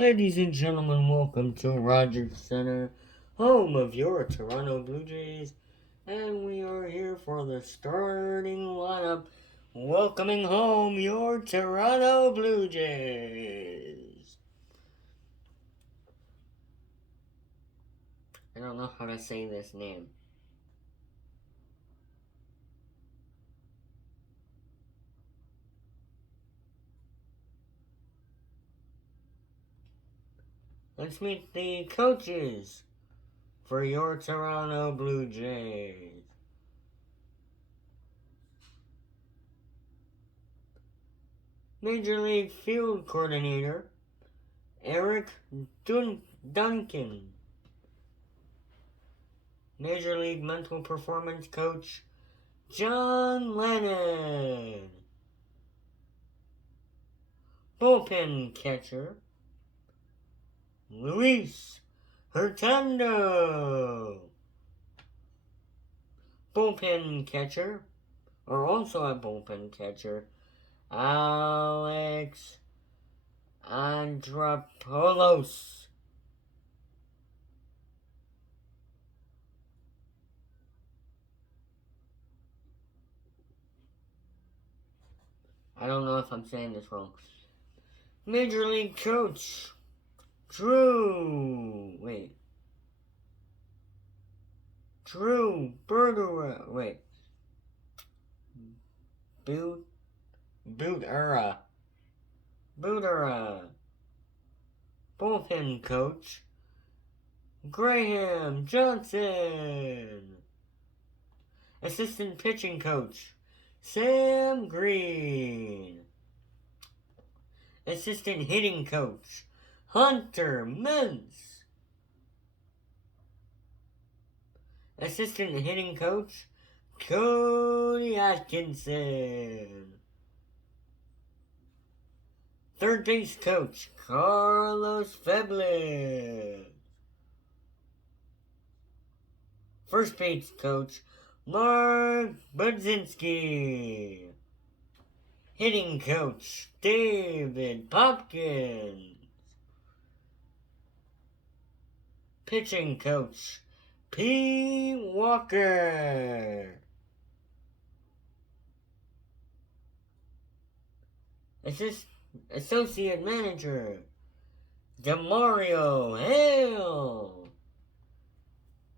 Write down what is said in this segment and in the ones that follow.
Ladies and gentlemen, welcome to Rogers Center, home of your Toronto Blue Jays, and we are here for the starting lineup, welcoming home your Toronto Blue Jays. I don't know how to say this name. Let's meet the coaches for your Toronto Blue Jays. Major League Field Coordinator, Eric Duncan. Major League Mental Performance Coach, John Lennon. Bullpen catcher, Luis Hurtado. Bullpen catcher, or also a bullpen catcher, Alex Andropoulos. I don't know if I'm saying this wrong. Major League Coach, Drew Bergera. Bootera. Bullpen coach, Graham Johnson. Assistant pitching coach, Sam Green. Assistant hitting coach, Hunter Mintz. Assistant hitting coach, Cody Atkinson. Third base coach, Carlos Febles. First base coach, Mark Budzinski. Hitting coach, David Popkins. Pitching coach, P. Walker. Associate manager, Demario Hale.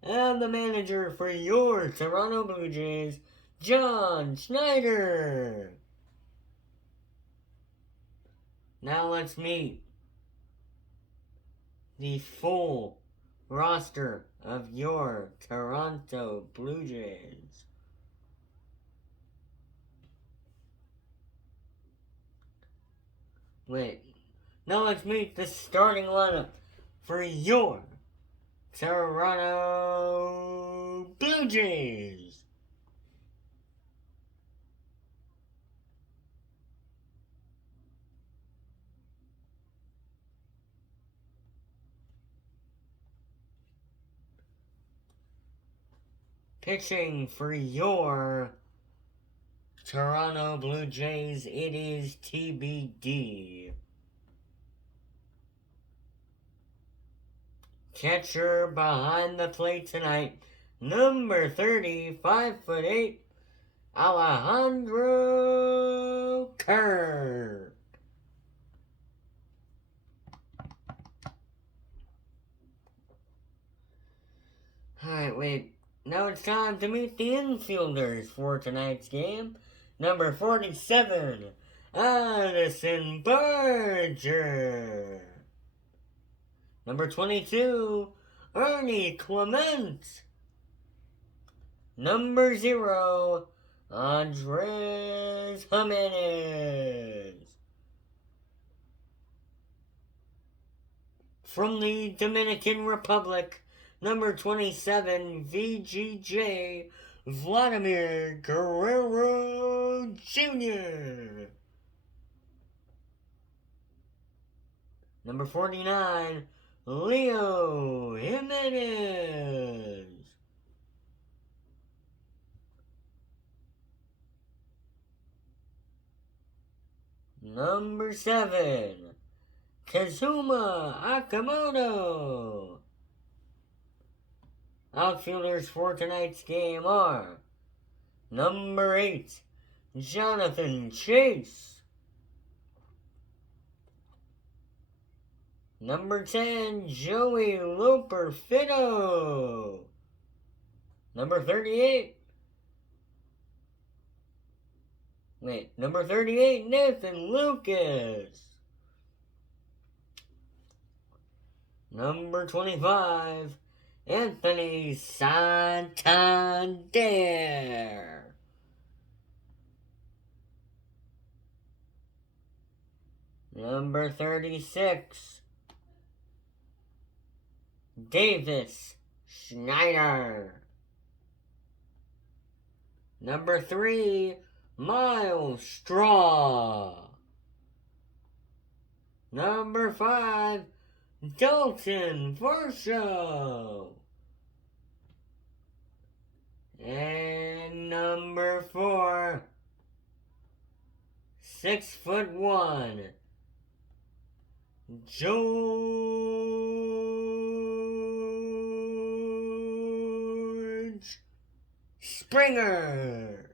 And the manager for your Toronto Blue Jays, John Schneider. Now let's meet the full roster of your Toronto Blue Jays. Now let's meet the starting lineup for your Toronto Blue Jays. Pitching for your Toronto Blue Jays, it is TBD. Catcher behind the plate tonight, number 30, 5'8", Alejandro Kirk. Alright, now it's time to meet the infielders for tonight's game. Number 47, Addison Barger. Number 22, Ernie Clement. Number 0, Andres Jimenez. From the Dominican Republic, number 27, VGJ, Vladimir Guerrero Jr. Number 49, Leo Jimenez. Number 7, Kazuma Akamoto. Outfielders for tonight's game are number 8, Jonathan Chase. Number 10, Joey Loperfido. Number 38, Nathan Lucas. Number 25, Anthony Santander. Number 36, Davis Schneider. Number 3, Miles Straw. Number 5, Dalton Varsho. And number 4, 6'1", George Springer.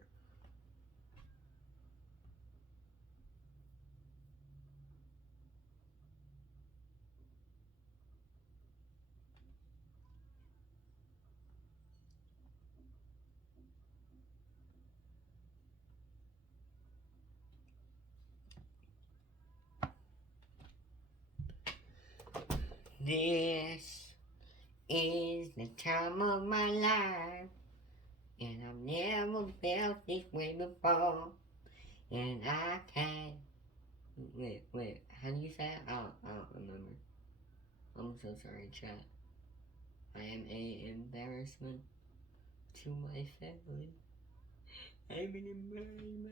This is the time of my life, and I've never felt this way before, and I can't. Wait, how do you say it? I don't remember. I'm so sorry, chat. I am a embarrassment to my family. I'm an embarrassment.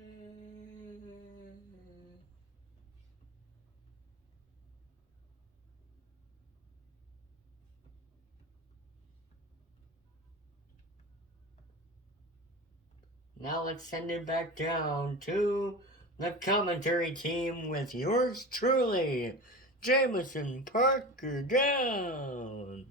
Now let's send it back down to the commentary team with yours truly, Jameson Parker Downs.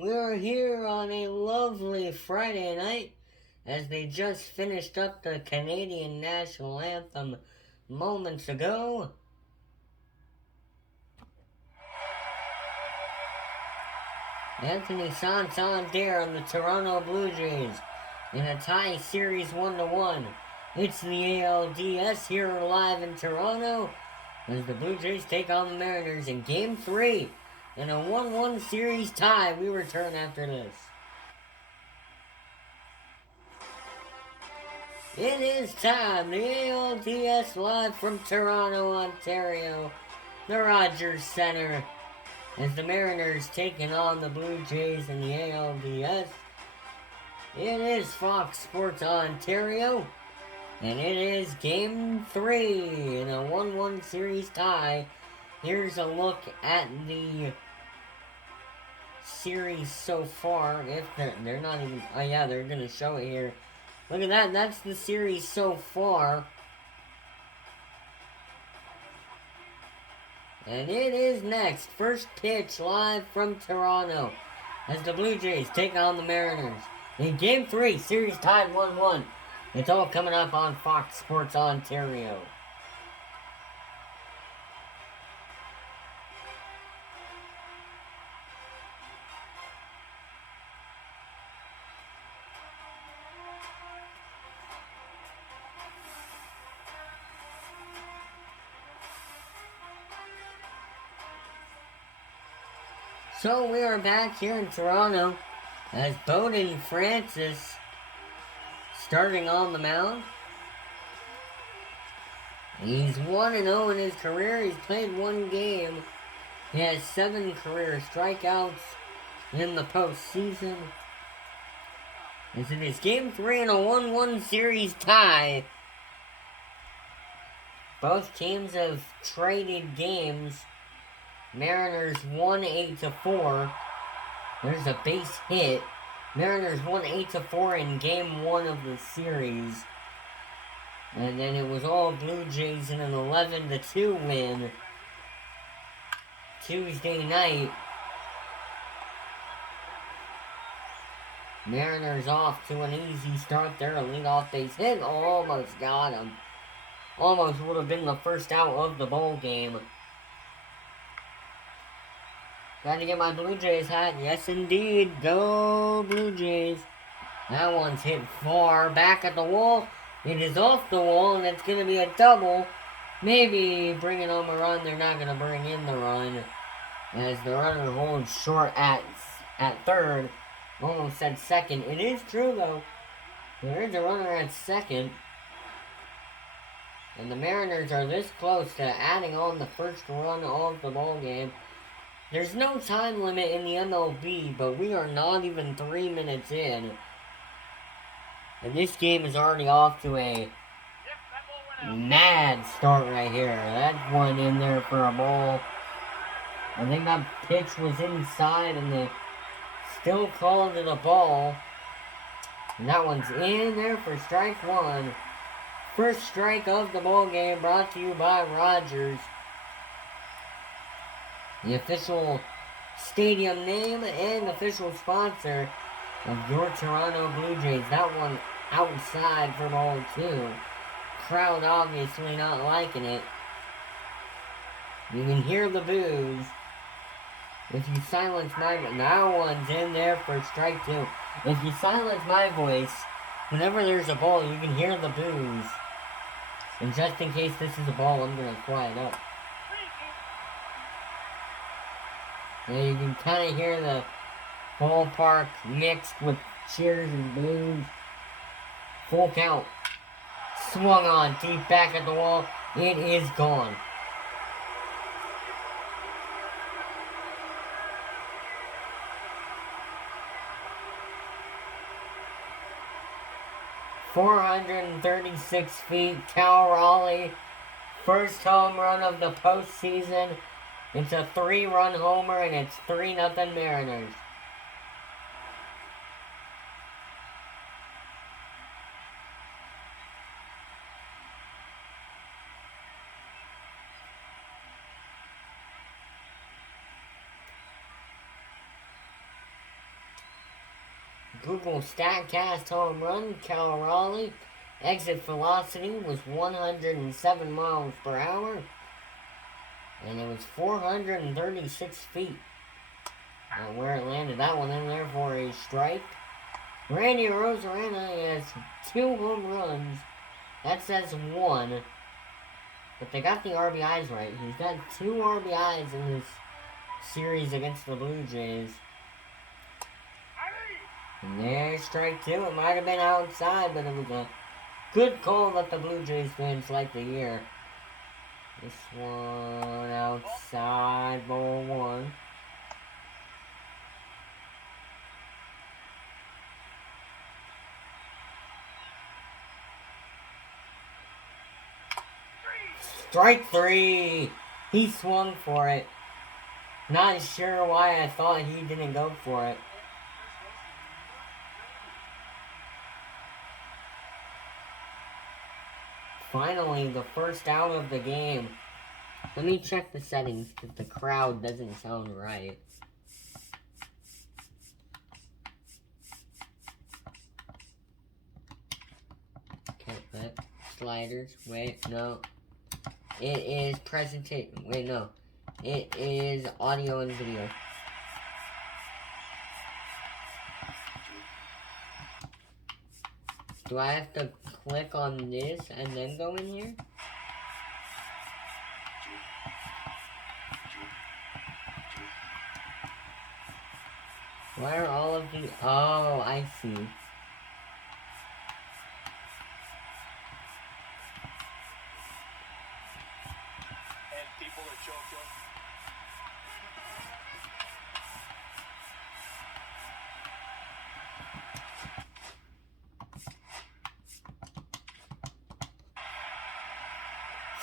We are here on a lovely Friday night as they just finished up the Canadian National Anthem moments ago. Anthony Santander on the Toronto Blue Jays in a tie series 1-1. It's the ALDS here live in Toronto as the Blue Jays take on the Mariners in Game 3. In a 1-1 series tie, we return after this. It is time, the ALDS live from Toronto, Ontario, the Rogers Centre, as the Mariners taking on the Blue Jays in the ALDS. It is Fox Sports Ontario, and it is Game 3 in a 1-1 series tie. Here's a look at the series so far. If they're not even, oh yeah, they're gonna show it here. Look at that, that's the series so far. And it is next, first pitch live from Toronto as the Blue Jays take on the Mariners in Game 3, series tied 1-1. It's all coming up on Fox Sports Ontario. So we are back here in Toronto as Bowden Francis starting on the mound. He's 1-0 in his career. He's played one game. He has 7 career strikeouts in the postseason. As it is Game 3 in a 1-1 series tie. Both teams have traded games. Mariners won 8-4. There's a base hit. Mariners won 8-4 in Game 1 of the series. And then it was all Blue Jays in an 11-2 win Tuesday night. Mariners off to an easy start there. A leadoff base hit. Almost got him. Almost would have been the first out of the ball game. Gotta get my Blue Jays hat. Yes, indeed. Go Blue Jays. That one's hit far back at the wall. It is off the wall, and it's going to be a double. Maybe bringing home a run. They're not going to bring in the run, as the runner holds short at third. Almost at second. It is true, though. There is a runner at second. And the Mariners are this close to adding on the first run of the ball game. There's no time limit in the MLB, but we are not even 3 minutes in. And this game is already off to a mad start right here. That one in there for a ball. I think that pitch was inside, and they still called it a ball. And that one's in there for strike one. First strike of the ball game, brought to you by Rogers. The official stadium name and official sponsor of your Toronto Blue Jays. That one outside for ball two. Crowd obviously not liking it. You can hear the boos. If you silence my voice, that one's in there for strike two. If you silence my voice, whenever there's a ball, you can hear the boos. And just in case this is a ball, I'm going to quiet up. And you can kind of hear the ballpark mixed with cheers and boos. Full count. Swung on deep back at the wall. It is gone. .436 feet, Cal Raleigh, first home run of the postseason. It's a 3-run homer, and it's 3-0 Mariners. Google StatCast home run, Cal Raleigh. Exit velocity was 107 miles per hour. And it was 436 feet. Where it landed, that one in there for a strike. Randy Arozarena has 2 home runs. That says 1. But they got the RBIs right. He's got 2 RBIs in this series against the Blue Jays. And there's strike 2. It might have been outside, but it was a good call that the Blue Jays fans like to hear. This one outside, ball 1. Strike 3! He swung for it. Not sure why I thought he didn't go for it. Finally, the first out of the game. Let me check the settings, because the crowd doesn't sound right. Okay, but sliders. Wait, no. It is presentation. Wait, no. It is audio and video. Do I have to click on this and then go in here? Why are all of the... Oh, I see.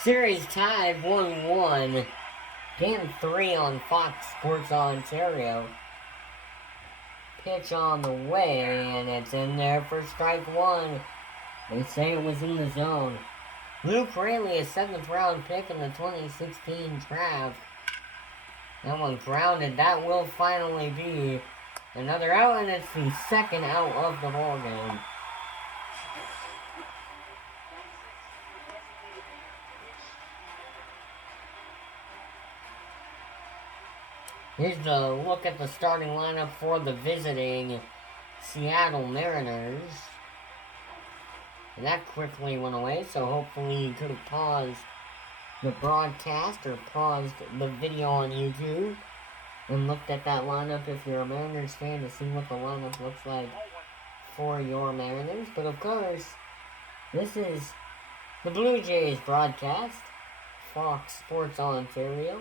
Series tied 1-1. Game 3 on Fox Sports Ontario. Pitch on the way, and it's in there for strike one. They say it was in the zone. Luke Raley, a 7th round pick in the 2016 draft. That one grounded. That will finally be another out, and it's the second out of the ball game. Here's a look at the starting lineup for the visiting Seattle Mariners. And that quickly went away, so hopefully you could have paused the broadcast or paused the video on YouTube and looked at that lineup if you're a Mariners fan to see what the lineup looks like for your Mariners. But of course, this is the Blue Jays broadcast, Fox Sports Ontario.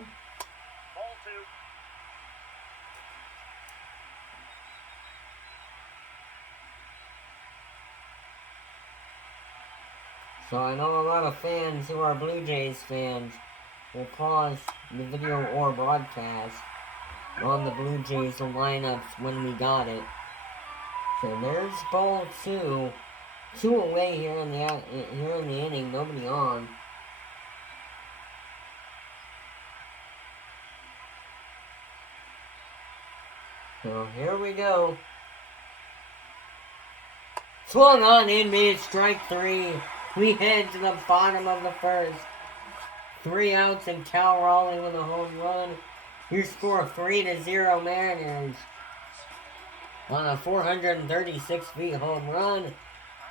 So I know a lot of fans who are Blue Jays fans will pause the video or broadcast on the Blue Jays lineups when we got it. So there's ball two. 2 away here in the inning, nobody on. So here we go. Swung on in mid, strike 3. We head to the bottom of the first. 3 outs and Cal Raleigh with a home run. Your score 3-0 Mariners. On a 436 feet home run.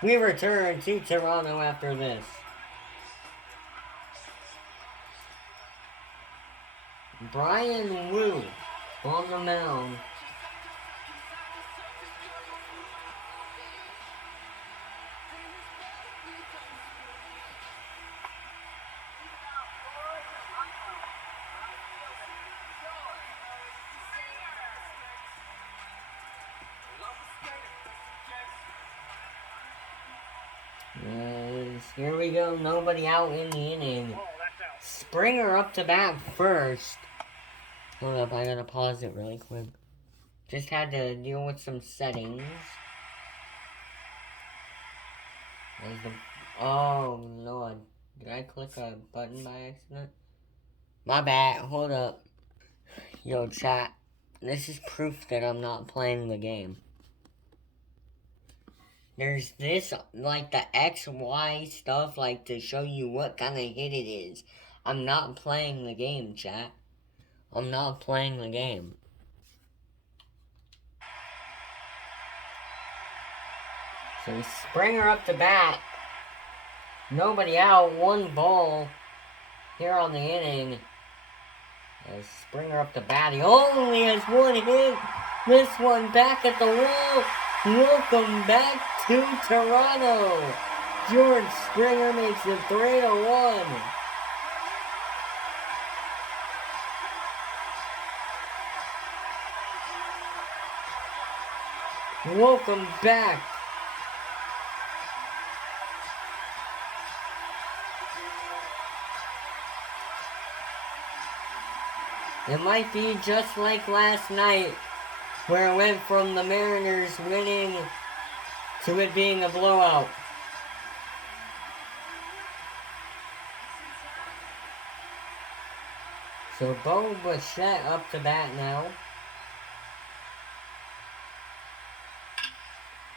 We return to Toronto after this. Brian Wu on the mound. Here we go, nobody out in the inning. Springer up to bat first. Hold up, I gotta pause it really quick. Just had to deal with some settings. Oh, Lord. Did I click a button by accident? My bad, hold up. Yo, chat. This is proof that I'm not playing the game. There's this, like, the XY stuff, like, to show you what kind of hit it is. I'm not playing the game, chat. I'm not playing the game. So Springer up to bat. Nobody out, 1 ball here on the inning. As Springer up to bat, he only has 1 hit. This one back at the wall. Welcome back to Toronto. George Springer makes it 3-1. Welcome back. It might be just like last night, where it went from the Mariners winning to it being a blowout. So Bo Bichette up to bat now.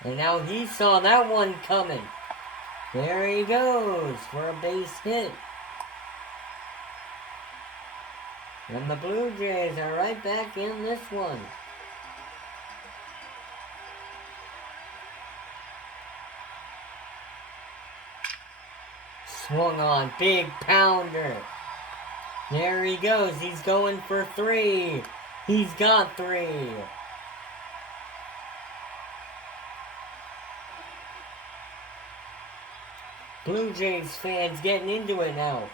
And now he saw that one coming. There he goes for a base hit. And the Blue Jays are right back in this one. Swung on, big pounder. There he goes, he's going for 3. He's got 3. Blue Jays fans getting into it now.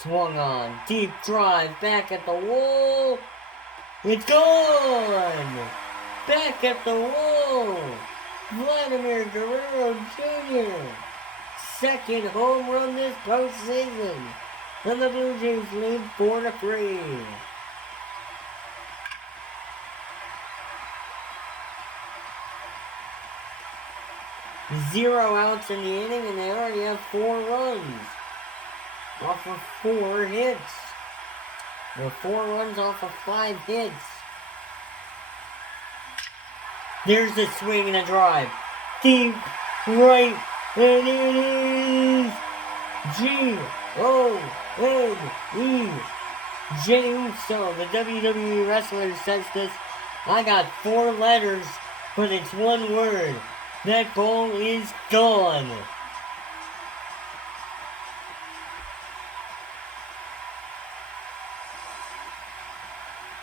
Swung on, deep drive, back at the wall. It's gone! Back at the wall! Vladimir Guerrero Jr. Second home run this postseason. And the Blue Jays lead 4-3. Zero outs in the inning, and they already have 4 runs off of 4 hits. Or 4 runs off of 5 hits. There's a swing and a drive. Deep right, and it is G-O-N-E. Jey Uso, the WWE wrestler, says this. I got 4 letters, but it's 1 word. That ball is gone.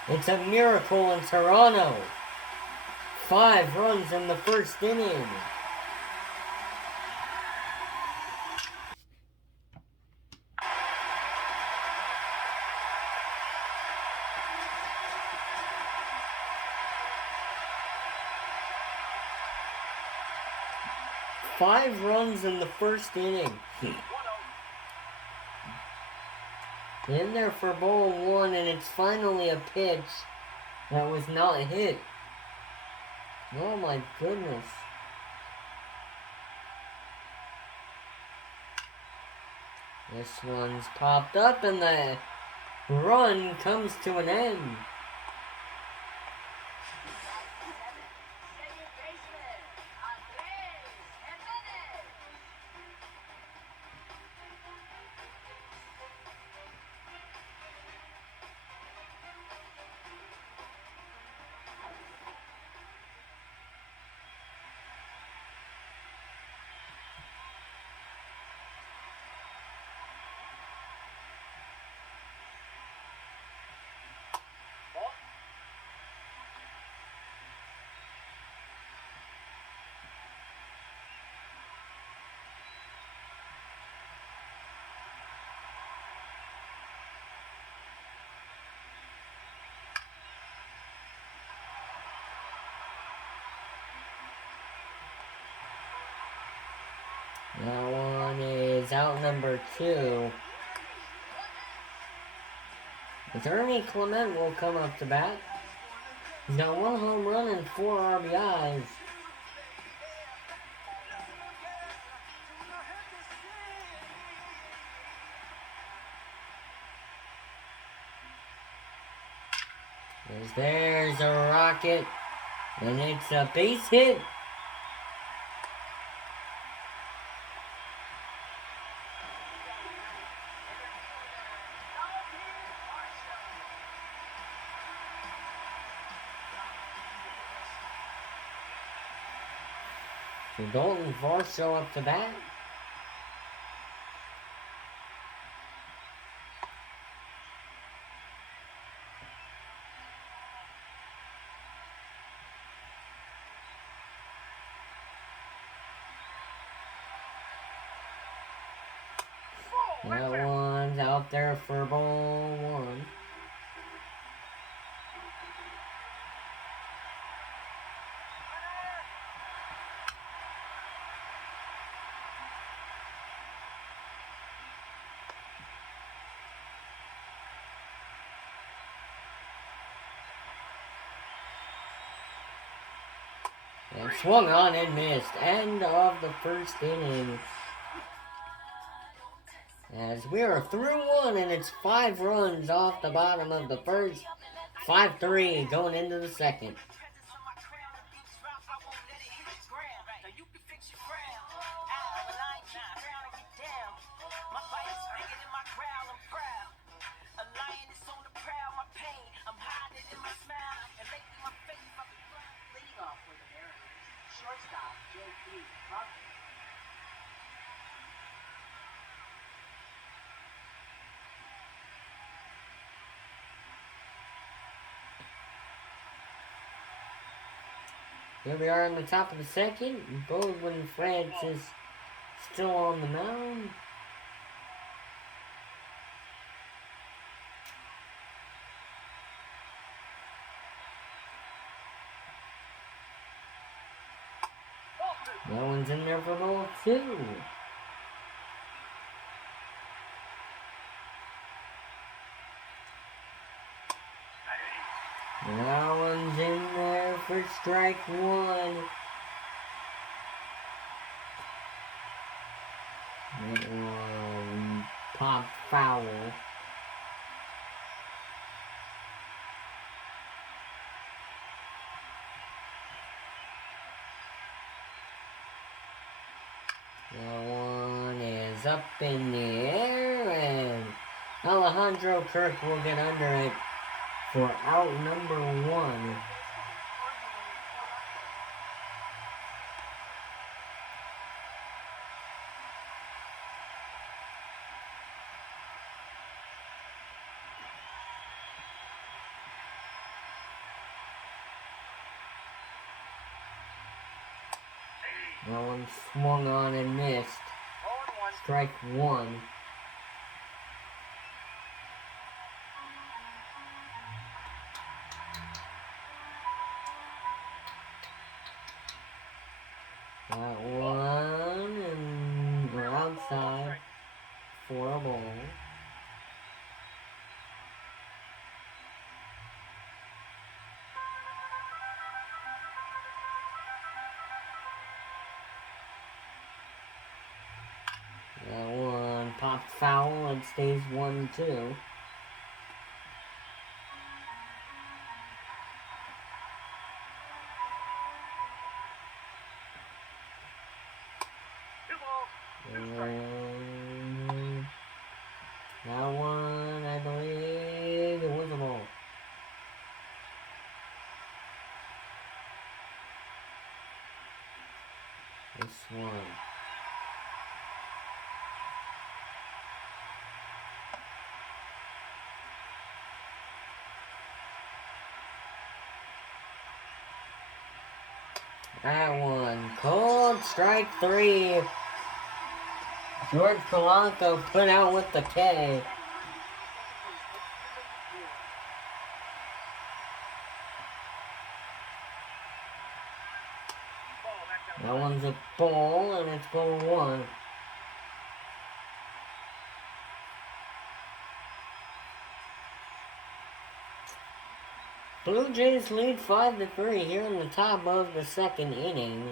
It's a miracle in Toronto. 5 runs in the first inning. Five runs in the first inning. In there for ball 1, and it's finally a pitch that was not hit. Oh my goodness. This one's popped up, and the run comes to an end. That one is out number 2. Ernie Clement will come up to bat. He's got 1 home run and 4 RBIs. There's a rocket, and it's a base hit. So Dalton Varsho up to bat. That one's out there for ball 1. And swung on and missed. End of the first inning. As we are through 1, and it's 5 runs off the bottom of the first. 5-3 going into the second. Here we are on the top of the second. Baldwin Francis still on the mound. That one's in there for ball 2. That one's in there for strike 1. That one pop foul. That one is up in the air, and Alejandro Kirk will get under it for out number 1. That one swung on and missed. Strike 1. That one, and we're outside for a ball. That one popped foul and stays 1-2. That one, I believe it was a ball. This one. That one, cold strike 3. George Polanco put out with the K. That one's a ball, and it's ball 1. Blue Jays lead 5-3 here in the top of the 2nd inning.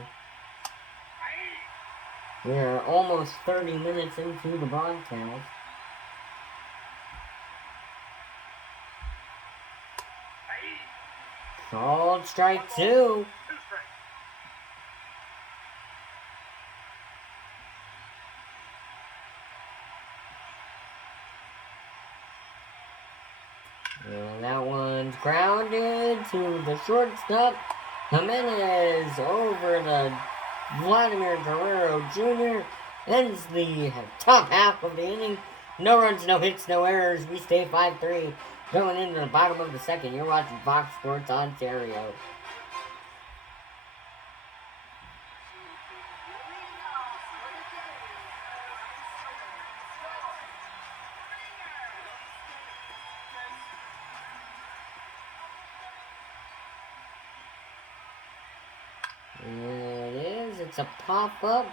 We are almost 30 minutes into the broadcast. Called strike 2. And that one's grounded to the shortstop. Jimenez over to Vladimir Guerrero Jr. ends the top half of the inning. No runs, no hits, no errors. We stay 5-3 going into the bottom of the 2nd. You're watching Fox Sports Ontario. It's a pop-up,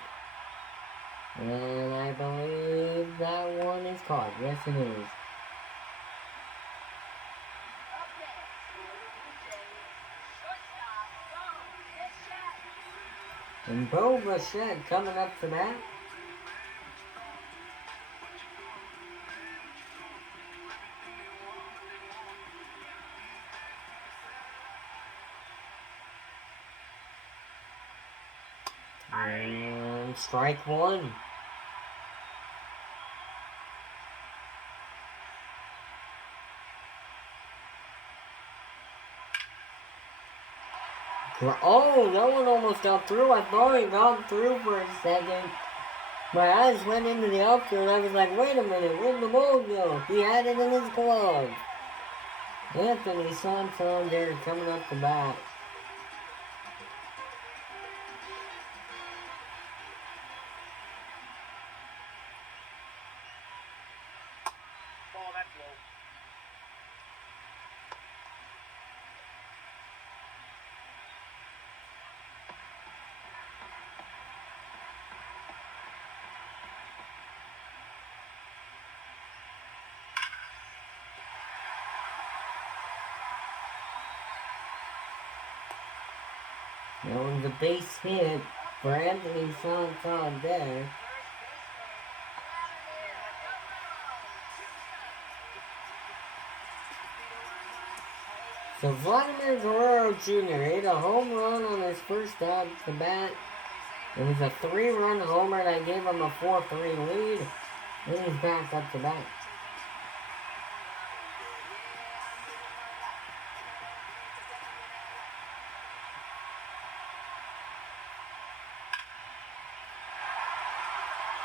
and I believe that one is caught. Yes, it is. And Bo Bichette coming up for that. And strike 1. Oh, that one almost got through. I thought he got through for a second. My eyes went into the outfield. I was like, wait a minute, where'd the ball go? He had it in his glove. Anthony Santander coming up the bat. That was a base hit for Anthony Santon there. So Vladimir Guerrero Jr. hit a home run on his first at-bat. It was a 3-run homer that gave him a 4-3 lead. Then he's back up to bat.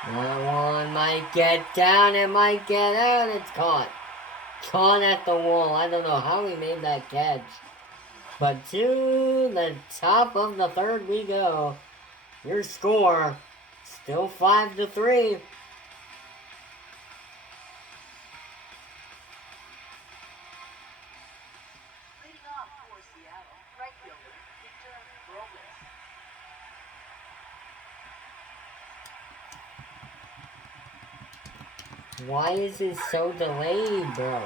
That one might get down, it might get out, it's caught. Caught at the wall. I don't know how he made that catch. But to the top of the third we go. Your score, still 5-3. Why is it so delayed, bro?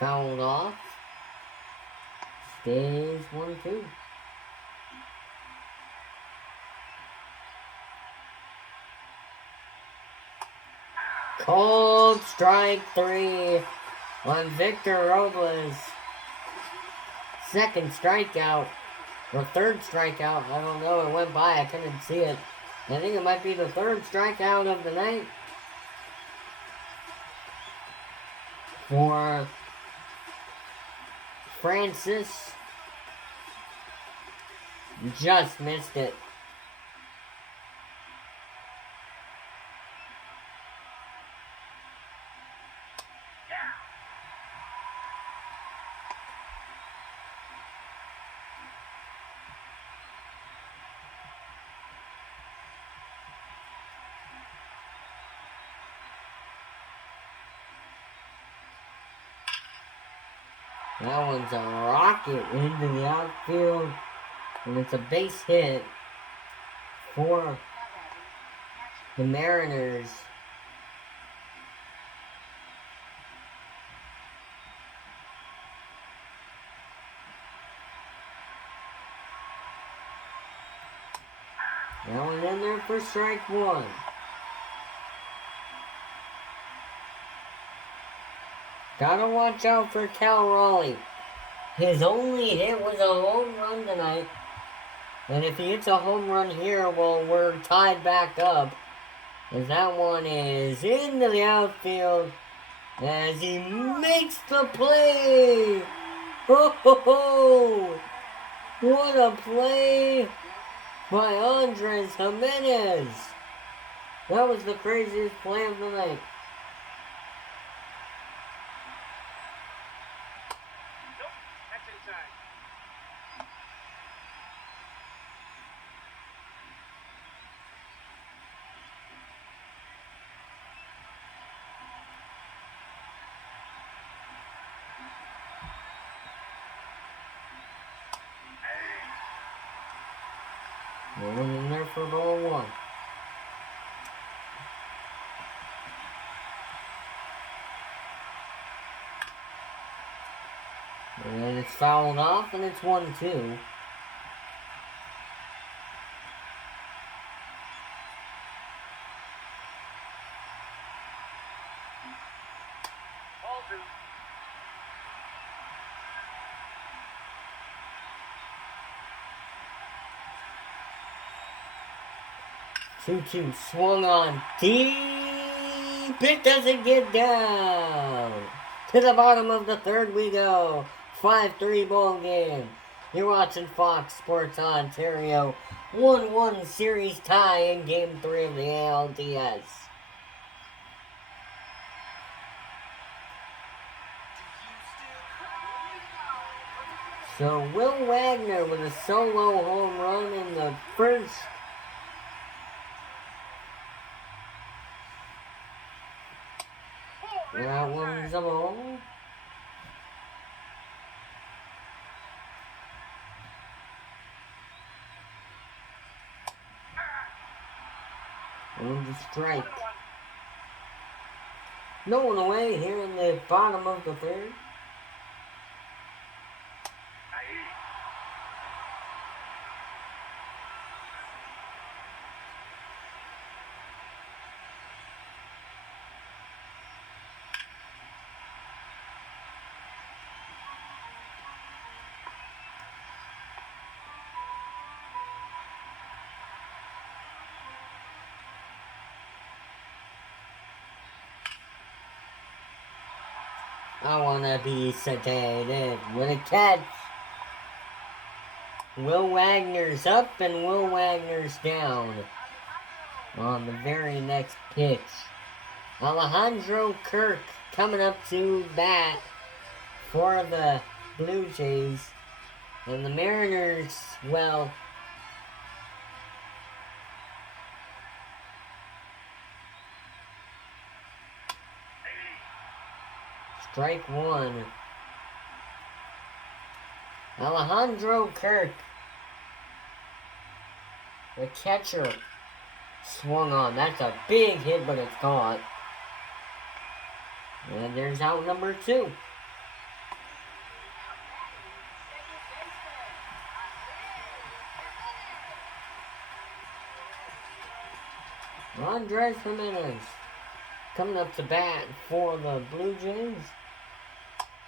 Fouled off. Stays 1-2. Cold strike 3 on Victor Robles. Second strikeout. Or third strikeout. I don't know. It went by. I couldn't see it. I think it might be the third strikeout of the night. For Francis. Just missed it. That one's a rocket into the outfield. And it's a base hit for the Mariners. That one in there for strike 1. Gotta watch out for Cal Raleigh. His only hit was a home run tonight. And if he hits a home run here, well, we're tied back up. As that one is into the outfield as he makes the play. Ho ho ho! What a play by Andres Jimenez. That was the craziest play of the night. One in there for ball 1. And it's fouled off, and it's 1-2. Ball 2. 2-2 swung on deep. It doesn't get down. To the bottom of the third we go. 5-3 ball game. You're watching Fox Sports Ontario. 1-1 series tie in Game 3 of the ALDS. So Will Wagner with a solo home run in the first. That one's a ball. on the strike. No one away here in the bottom of the third. I wanna be sedated with a catch. Will Wagner's up and Will Wagner's down. On the very next pitch, Alejandro Kirk coming up to bat for the Blue Jays. And the Mariners, well, strike one. Alejandro Kirk, the catcher, swung on. That's a big hit, but it's caught. And there's out number two. Andres Jimenez coming up to bat for the Blue Jays.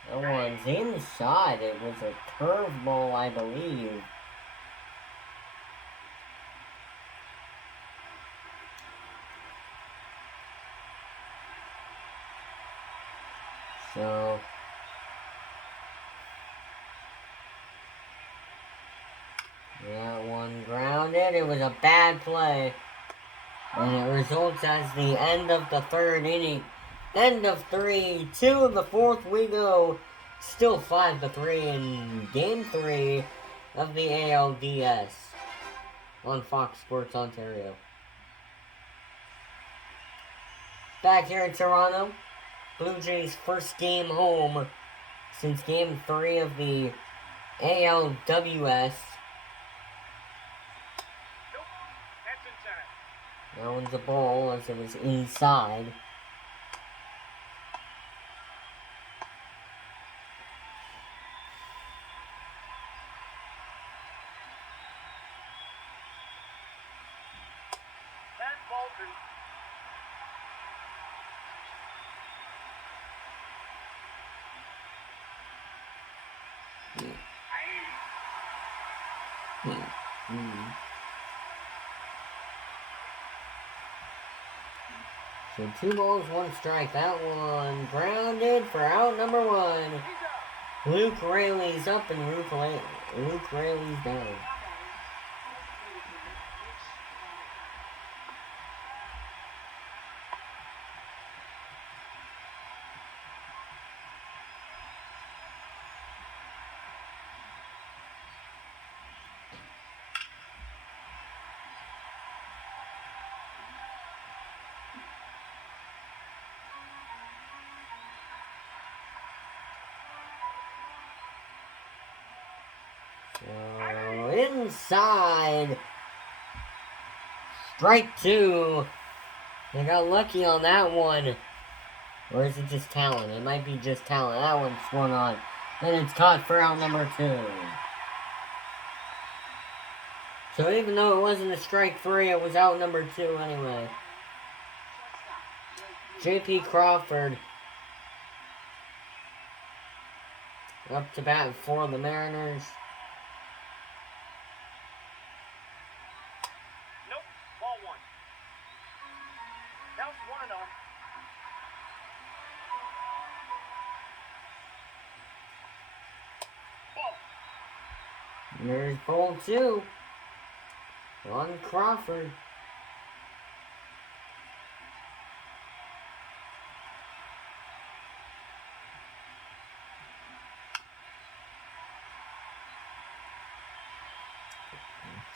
That one's inside. It was a curveball, I believe. So, that one grounded. It was a bad play. And it results as the end of the third inning. End of 3, 2 of the fourth we go. Still 5-3 in Game 3 of the ALDS on Fox Sports Ontario. Back here in Toronto, Blue Jays' first game home since Game 3 of the ALWS. That one's a ball as it was inside. So 2 balls, 1 strike. That one grounded for out number 1. Luke Rayleigh's up and Luke Rayleigh's down. So inside, strike 2. They got lucky on that one. Or is it just talent? It might be just talent. That one swung on. And it's caught for out number 2. So even though it wasn't a strike 3, it was out number 2 anyway. J.P. Crawford up to bat for the Mariners. Nope, ball 1. Counts 1-0. Ball. There's ball 2 on Crawford.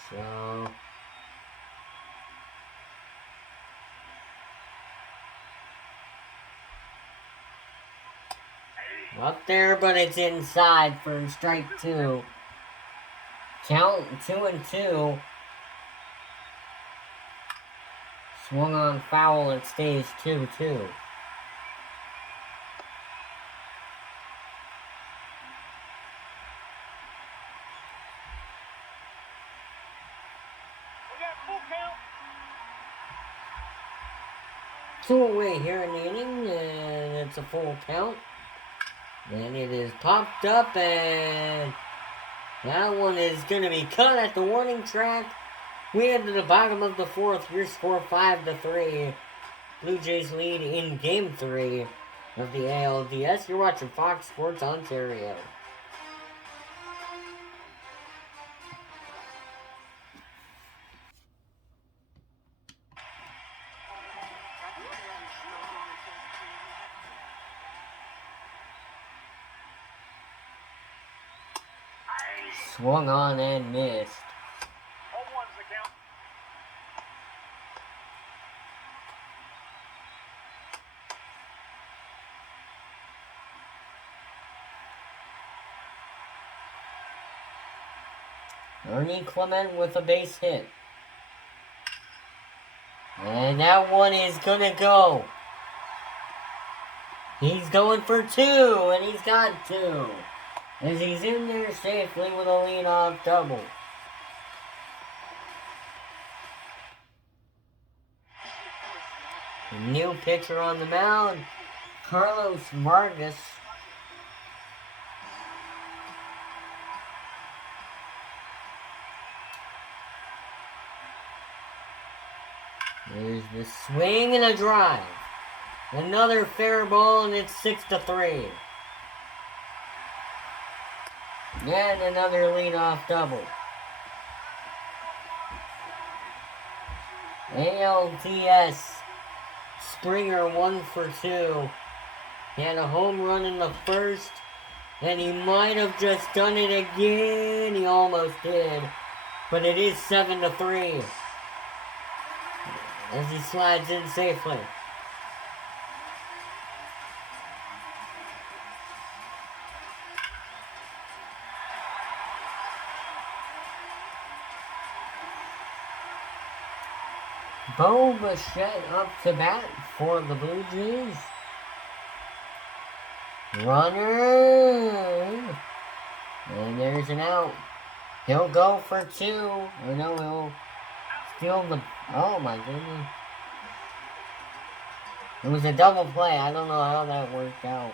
So up there, but it's inside for strike 2. Count 2-2. Swung on foul, it stays 2-2. Two away here in the inning, and it's a full count. And it is popped up, and that one is going to be cut at the warning track. We head to the bottom of the fourth. Your score 5-3. Blue Jays lead in Game 3 of the ALDS. You're watching Fox Sports Ontario. Swung on and missed. Ernie Clement with a base hit. And that one is gonna go. He's going for two, and he's got two. As he's in there safely with a leadoff double. New pitcher on the mound, Carlos Vargas. There's the swing and a drive. Another fair ball, and it's 6-3. And another leadoff double. ALDS Springer 1 for 2. He had a home run in the first, and he might have just done it again. He almost did. But it is 7-3. As he slides in safely. Bo Bichette up to bat for the Blue Jays. Runner. And there's an out. He'll go for two. Or no, he'll steal the... Oh my goodness. It was a double play. I don't know how that worked out.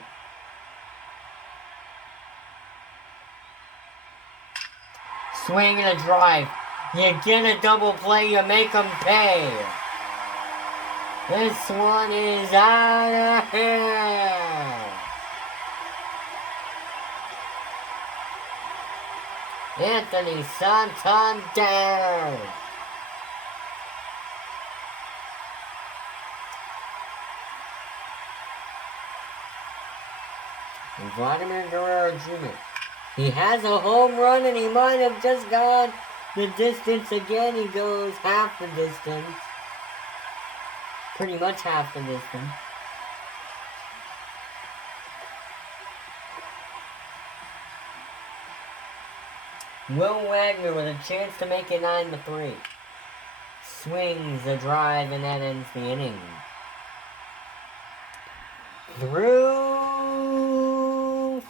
Swing and a drive. You get a double play, you make them pay. This one is out of here. Anthony Santander. Vladimir Guerrero Jr. He has a home run, and he might have just gone the distance again. He goes half the distance. Pretty much half the distance. Will Wagner with a chance to make it 9-3. Swings a drive, and that ends the inning. Through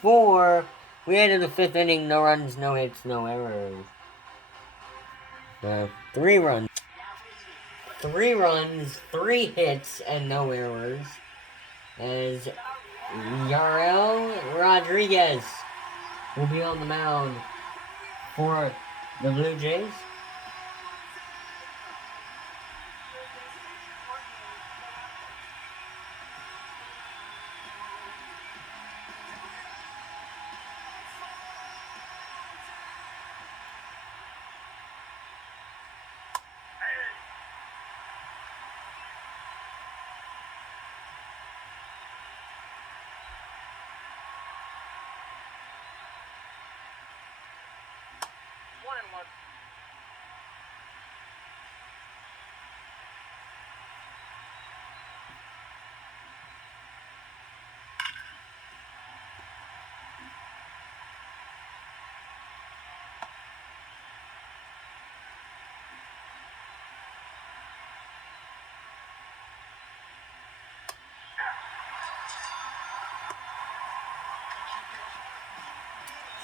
4. We head to the 5th inning. No runs, no hits, no errors. 3 runs. 3 runs, 3 hits, and no errors. As Yarel Rodriguez will be on the mound for the Blue Jays.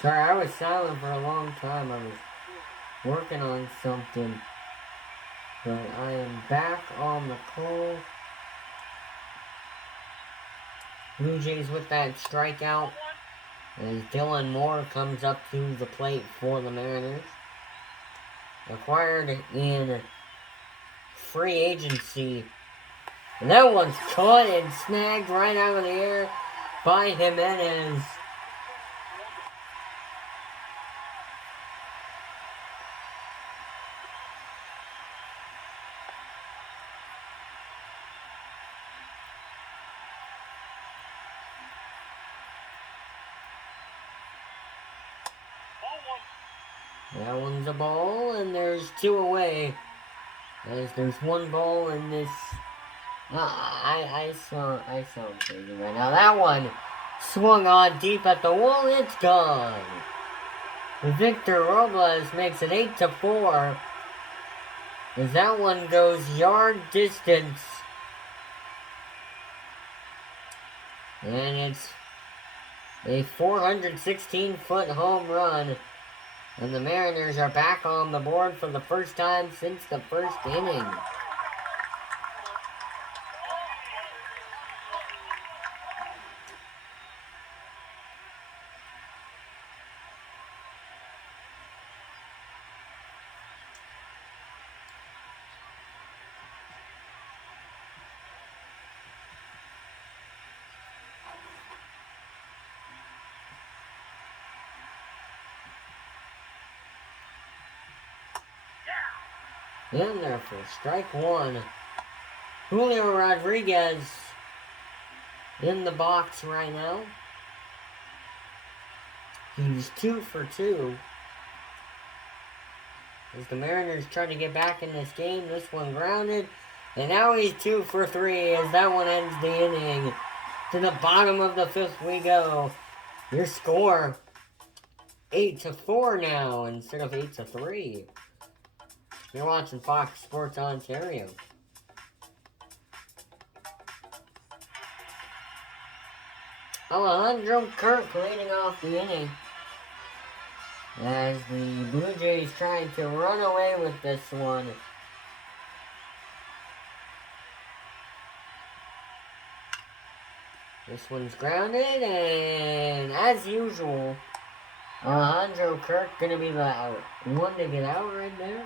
Sorry, I was silent for a long time. I was working on something. But I am back on the call. Blue Jays with that strikeout. As Dylan Moore comes up to the plate for the Mariners. Acquired in free agency. And that one's caught and snagged right out of the air by Jimenez. That one's a ball, and there's 2 away. As there's 1 ball in this. I saw something right now. That one swung on deep at the wall. It's gone. Victor Robles makes it 8-4. As that one goes yard distance. And it's a 416-foot home run. And the Mariners are back on the board for the first time since the first inning. In there for strike 1. Julio Rodriguez in the box right now. He's 2 for 2. As the Mariners try to get back in this game, this one grounded. And now he's 2 for 3 as that one ends the inning. To the bottom of the 5th we go. Your score, 8-4 now instead of 8-3. You're watching Fox Sports Ontario. Alejandro Kirk leading off the inning. As the Blue Jays trying to run away with this one. This one's grounded, and as usual, Alejandro Kirk gonna be the one to get out right there.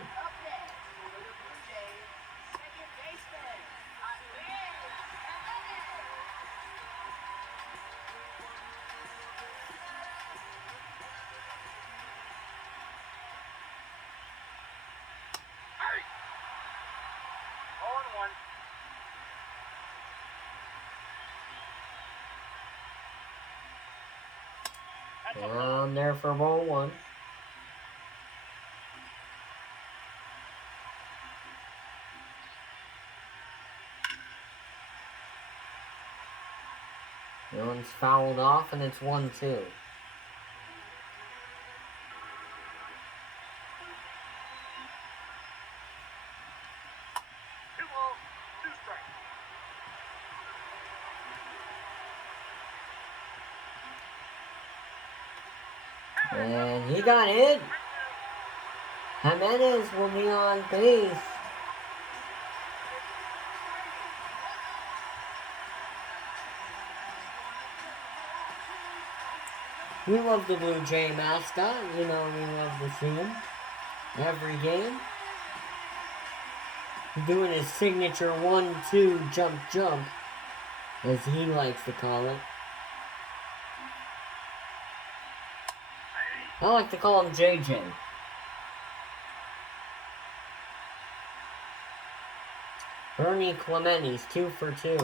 On there for ball 1. That one's fouled off, and it's 1-2. And he got it. Jimenez will be on base. We love the Blue Jay mascot. You know we love to see him every game. Doing his signature 1-2 jump, as he likes to call it. I like to call him JJ. Bernie Clementi's 2 for 2.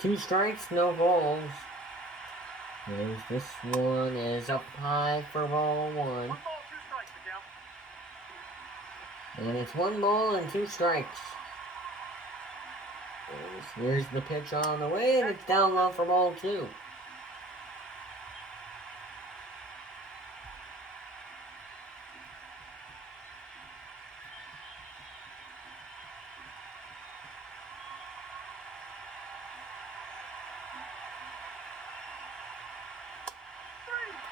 Two strikes, no balls. There's this one is up high for ball 1. And it's 1 ball and 2 strikes. Here's the pitch on the way, and it's down low for ball 2.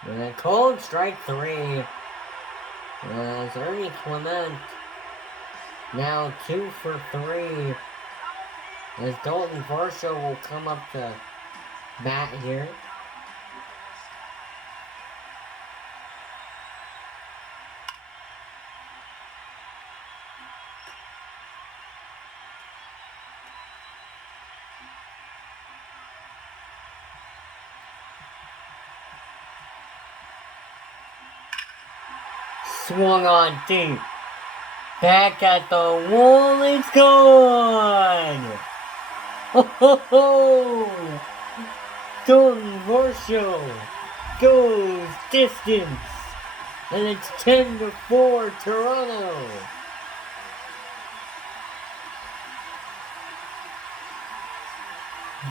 And a cold strike 3. As Ernie Clement now 2 for 3. As Dalton Varsho will come up to bat here. Swung on deep. Back at the wall, it's gone! Ho ho ho! Dalton Varsho goes distance, and it's 10-4 Toronto.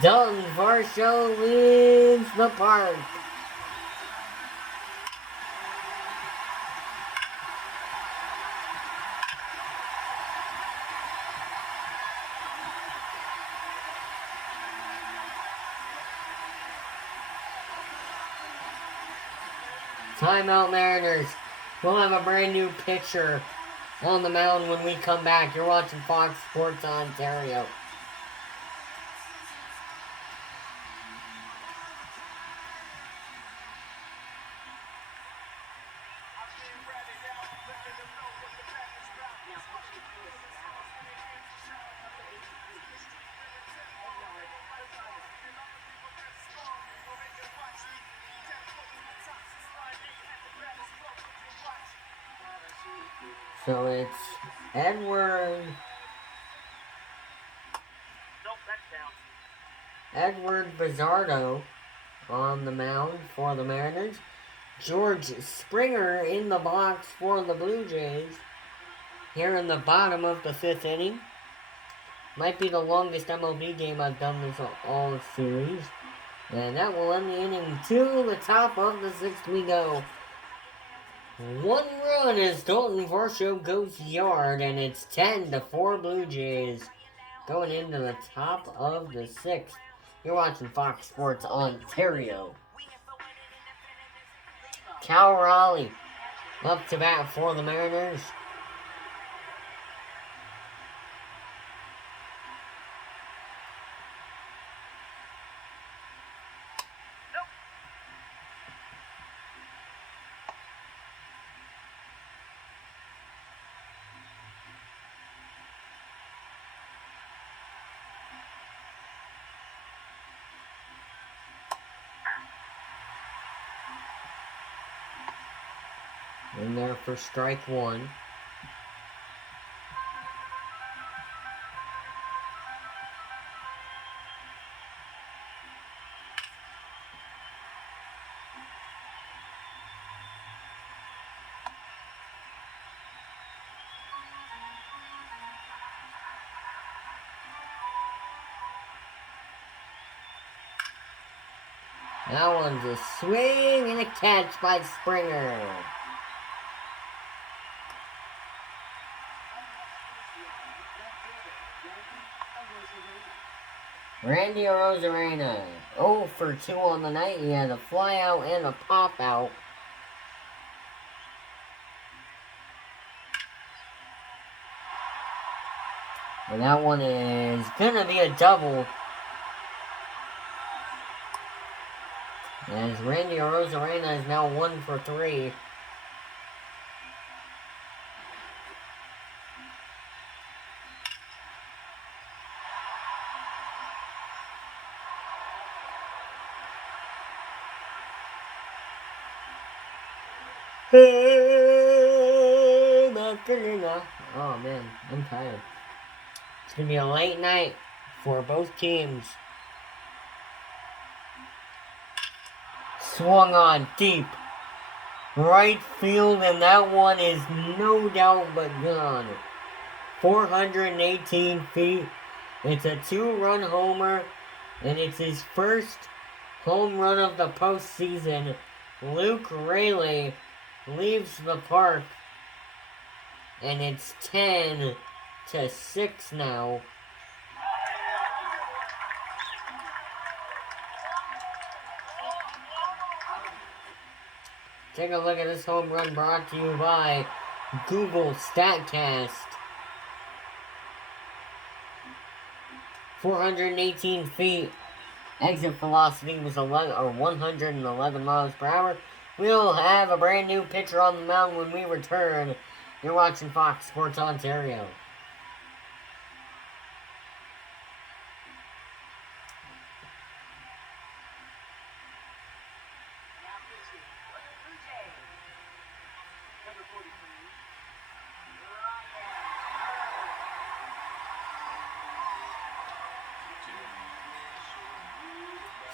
Dalton Varsho leaves the park. Timeout, Mariners. We'll have a brand new pitcher on the mound when we come back. You're watching Fox Sports Ontario. So it's Edward Bizzardo on the mound for the Mariners. George Springer in the box for the Blue Jays. Here in the bottom of the 5th inning. Might be the longest MLB game I've done this all series. And that will end the inning. To the top of the 6th we go. 1 run as Dalton Varsho goes yard, and it's 10-4 Blue Jays going into the top of the 6th. You're watching Fox Sports Ontario. Cal Raleigh up to bat for the Mariners. In there for strike 1. That one's a swing and a catch by Springer. Randy Arozarena, 0 for 2 on the night. He had a fly out and a pop out. And that one is gonna be a double. As Randy Arozarena is now 1 for 3. Oh man, I'm tired. It's gonna be a late night for both teams. Swung on deep. Right field, and that one is no doubt but gone. 418 feet. It's a 2-run homer, and it's his first home run of the postseason. Luke Raley leaves the park, and it's 10-6 now. take a look at this home run brought to you by Google StatCast. 418 feet. Exit velocity was 111 miles per hour. We'll have a brand new pitcher on the mound when we return. You're watching Fox Sports Ontario.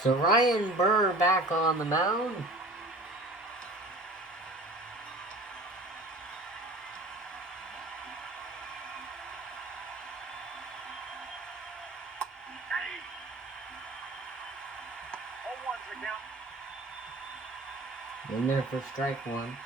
So Ryan Burr back on the mound. In there for strike one.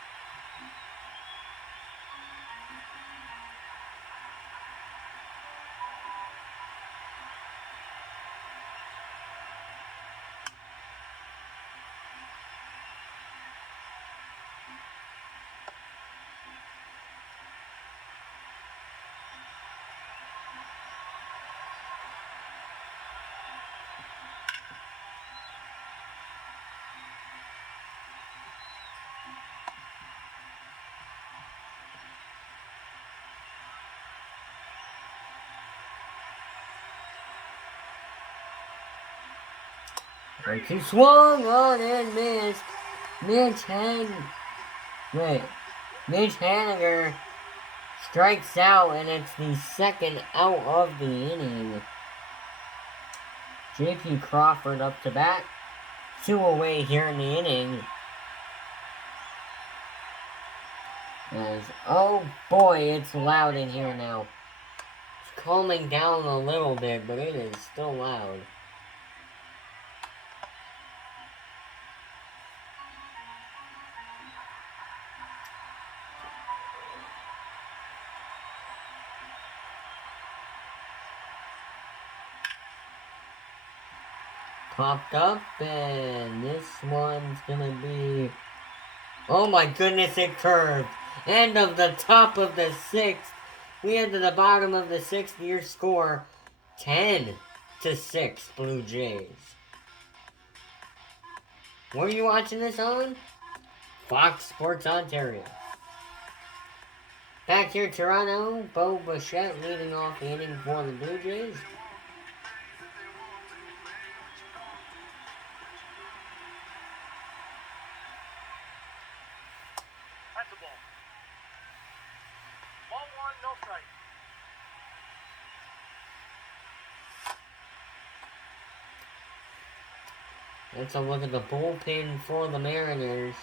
He swung on and missed. Mitch Haniger strikes out, and it's the second out of the inning. J.P. Crawford up to bat. 2 away here in the inning. Oh boy, it's loud in here now. It's calming down a little bit, but it is still loud. Popped up, and this one's gonna be... Oh my goodness, it curved. End of the top of the 6th. We head to the bottom of the 6th. Your score, 10-6, Blue Jays. Where are you watching this on? Fox Sports Ontario. Back here, Toronto, Bo Bichette leading off the inning for the Blue Jays. Let's have a look at the bullpen for the Mariners.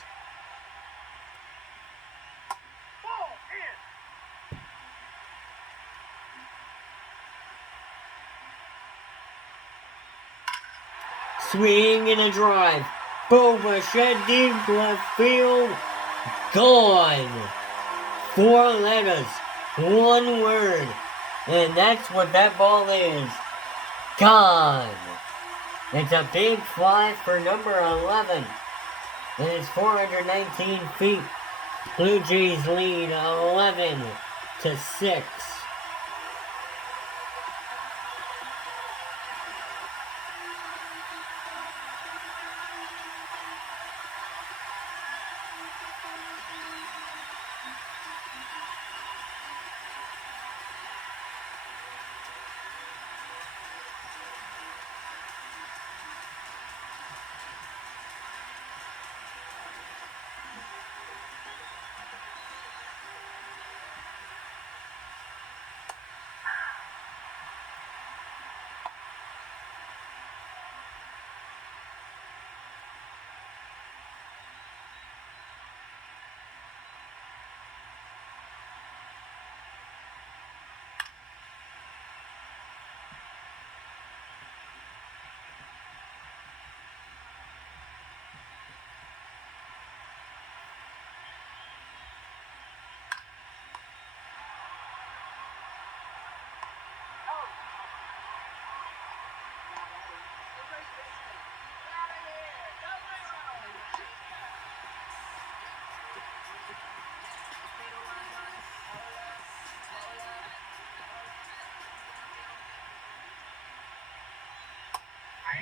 Swing and a drive. Bo Bichette deep left field. Gone. 4 letters. 1 word. And that's what that ball is. Gone. It's a big fly for number 11. And it's 419 feet. Blue Jays lead 11-6.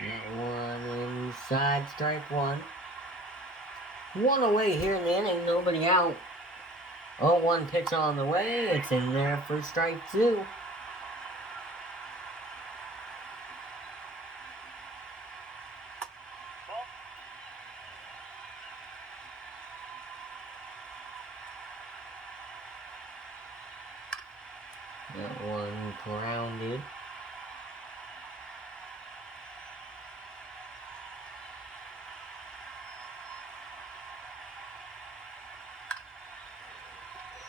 That one inside, strike one. One away here in the inning, nobody out. 0-1 pitch on the way, it's in there for strike two. That one grounded.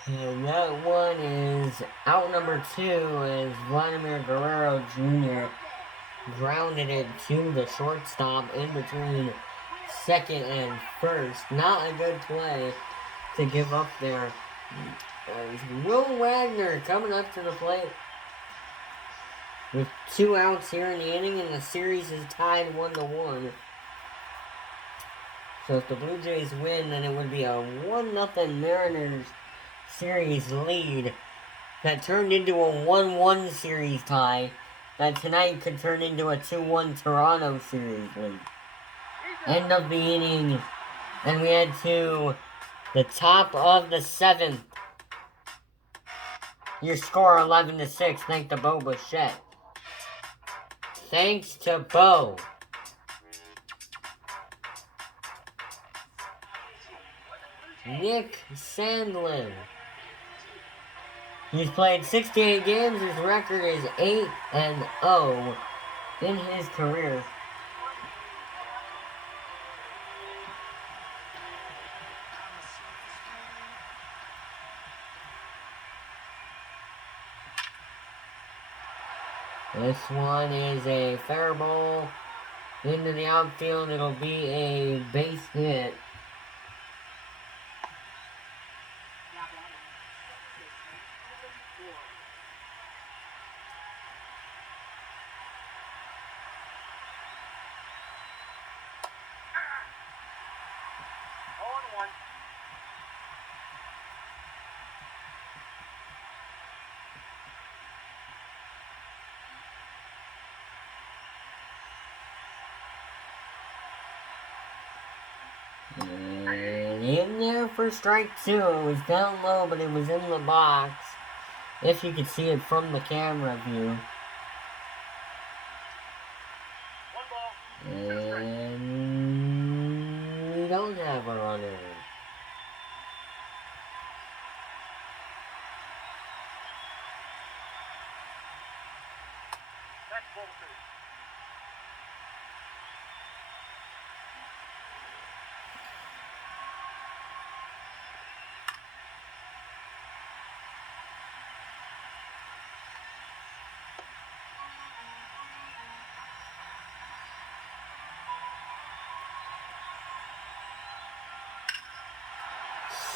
And that one is out number two as Vladimir Guerrero Jr. grounded it to the shortstop in between second and first. Not a good play to give up there. Will Wagner coming up to the plate with 2 outs here in the inning, and the series is tied 1-1. So if the Blue Jays win, then it would be a 1-0 Mariners series lead that turned into a 1-1 series tie that tonight could turn into a 2-1 Toronto series lead. End of the inning, and we head to the top of the 7th. Your score 11-6. Thanks to Bo Bichette. Thanks to Bo. Nick Sandlin. He's played 68 games. His record is 8-0 in his career. This one is a fair ball into the outfield. It'll be a base hit. And in there for strike two. It was down low, but it was in the box. If you could see it from the camera view. And we don't have a runner.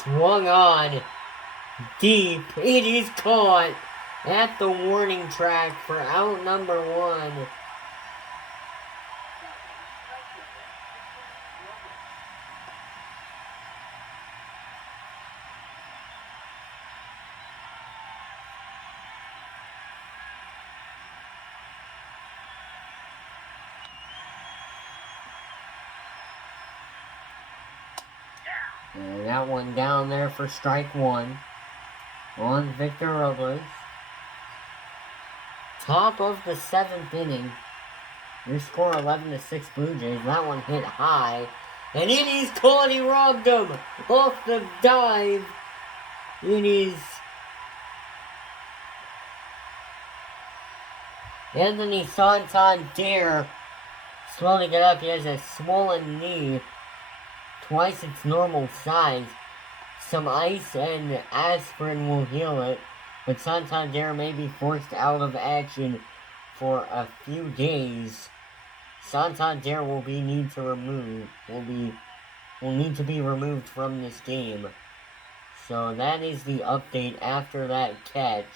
Swung on deep. It is caught at the warning track for out number one. And that one down there for strike one on Victor Robles. Top of the 7th inning. Your score 11-6 Blue Jays. That one hit high. And it is caught. He robbed him off the dive. It is Anthony Santander. Slow to get up. He has a swollen knee. Twice its normal size. Some ice and aspirin will heal it, but Santander may be forced out of action for a few days. Santander will need to be removed from this game. So that is the update after that catch.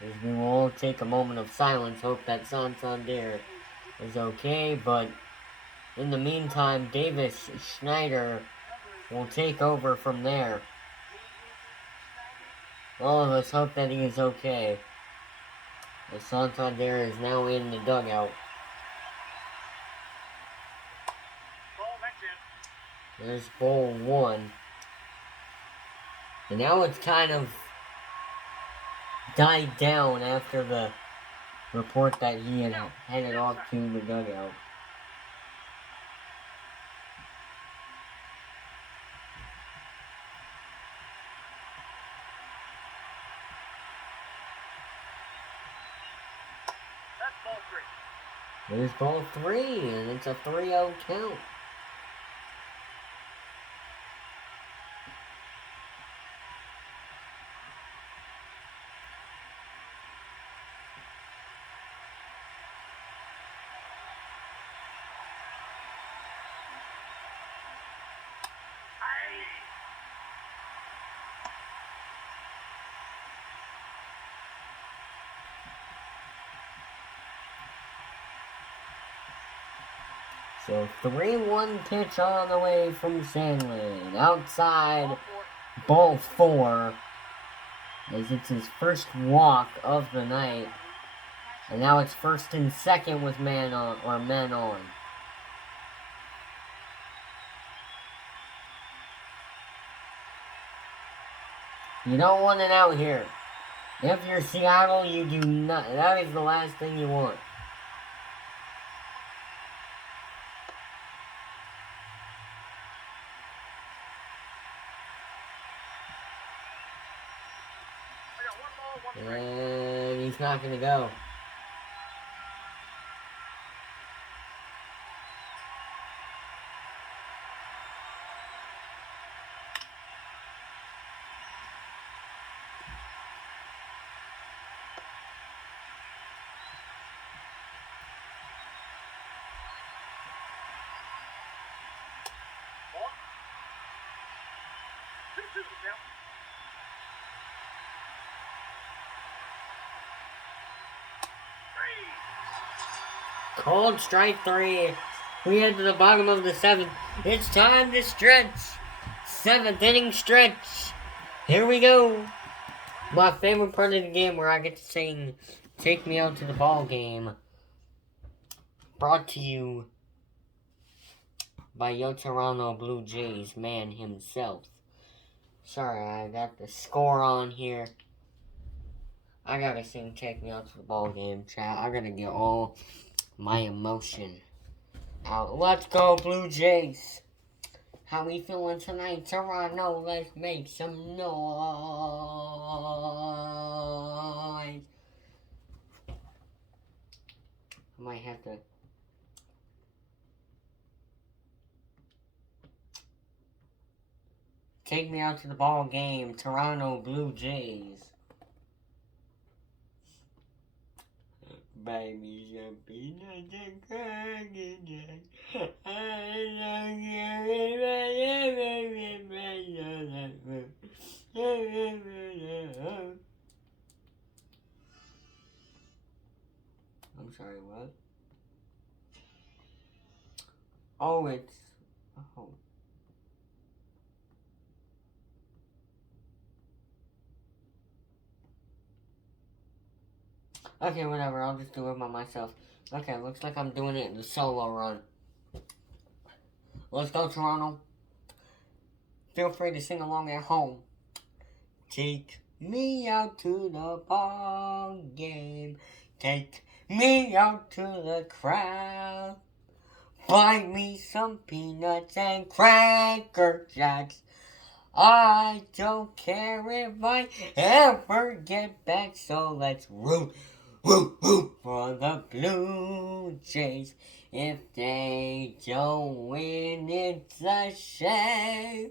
As we will all take a moment of silence, hope that Santander is okay, but in the meantime, Davis Schneider will take over from there. All of us hope that he is okay. As Santander is now in the dugout. There's ball 1. And now it's kind of died down after the report that he had headed off to the dugout. There's ball 3, and it's a 3-0 count. So 3-1 pitch on the way from Sandlin. Outside, ball 4. As it's his first walk of the night. And now it's first and second with men on. You don't want it out here. If you're Seattle, you do not. That is the last thing you want. And he's not going to go. Called strike 3. We head to the bottom of the 7th. It's time to stretch. 7th inning stretch. Here we go. My favorite part of the game where I get to sing Take Me Out to the Ball Game. Brought to you by your Toronto Blue Jays man himself. Sorry, I got the score on here. I gotta sing Take Me Out to the Ball Game, chat. I gotta get all my emotion out. Let's go, Blue Jays. How we feeling tonight, Toronto? Let's make some noise. I might have to... Take Me Out to the Ball Game, Toronto Blue Jays. Buy me some peanuts and crackers. I'm sorry, what? Oh, it's... Oh. Okay, whatever, I'll just do it by myself. Okay, looks like I'm doing it in the solo run. Let's go, Toronto. Feel free to sing along at home. Take me out to the ball game. Take me out to the crowd. Buy me some peanuts and cracker jacks. I don't care if I ever get back, so let's root for the Blue Jays. If they don't win, it's a shame.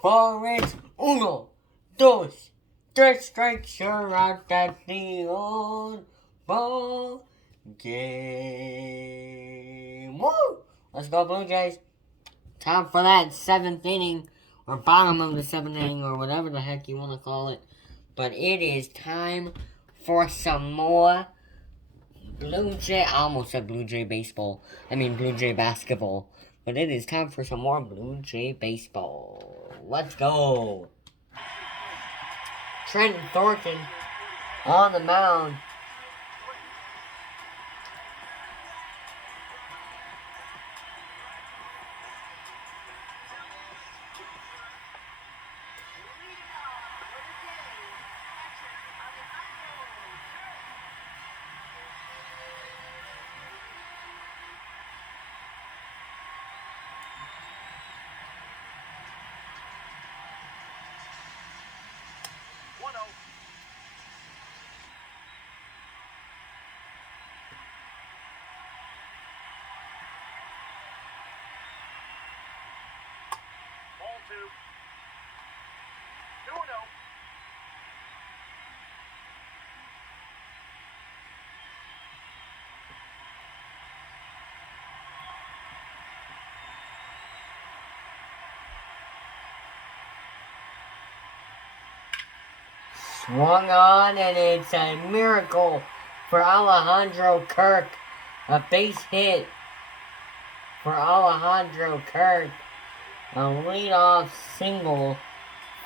For it's 1, 2, 3 strikes, you're out at the old ball game. Woo! Let's go, Blue Jays. Time for that 7th inning, or bottom of the 7th inning, or whatever the heck you want to call it. But it is time for some more Blue Jay, I almost said Blue Jay baseball. I mean Blue Jay basketball. But it is time for some more Blue Jay baseball. Let's go. Trent Thornton on the mound. Swung on, and it's a miracle for Alejandro Kirk. A base hit for Alejandro Kirk. A leadoff single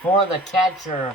for the catcher.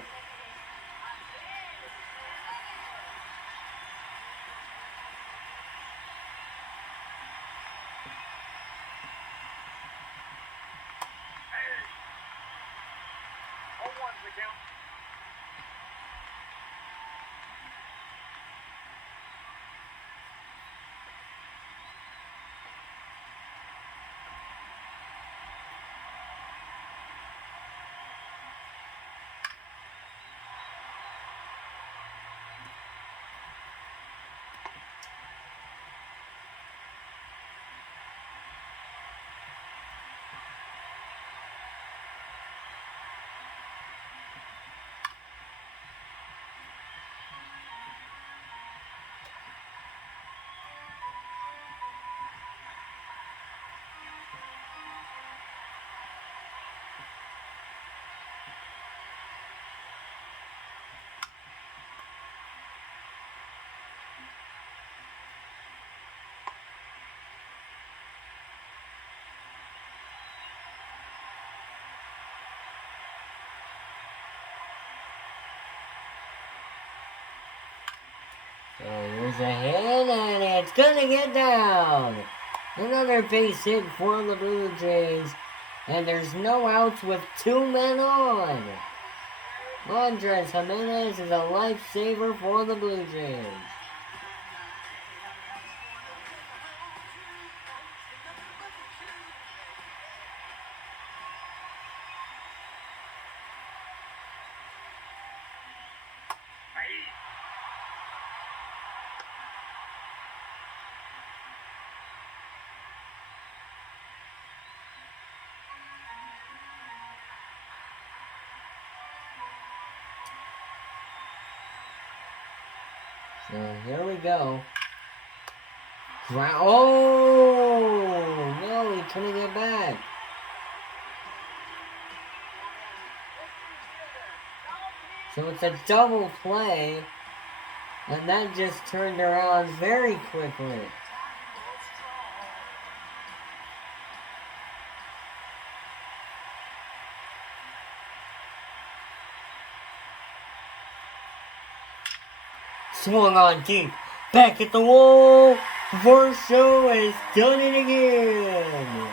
So here's a hit, and it's gonna get down. Another base hit for the Blue Jays. And there's no outs with 2 men on. Andres Jimenez is a lifesaver for the Blue Jays. So here we go. Oh! No, he couldn't get back. So it's a double play. And that just turned around very quickly. Swung on deep. Back at the wall. Varsho has done it again.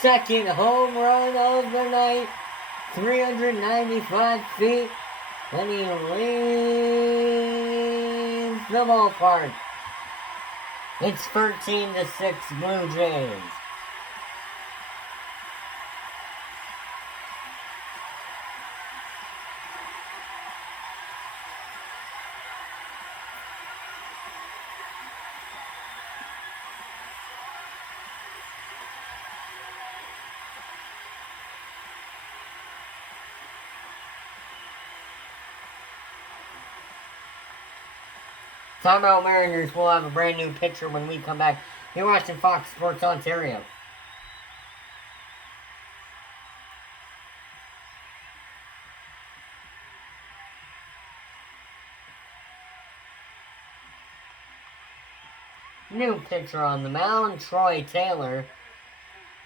Second home run of the night. 395 feet. And he leaves the ballpark. It's 13-6 Blue Jays. Timeout Mariners will have a brand new pitcher when we come back. You're watching Fox Sports Ontario. New pitcher on the mound, Troy Taylor,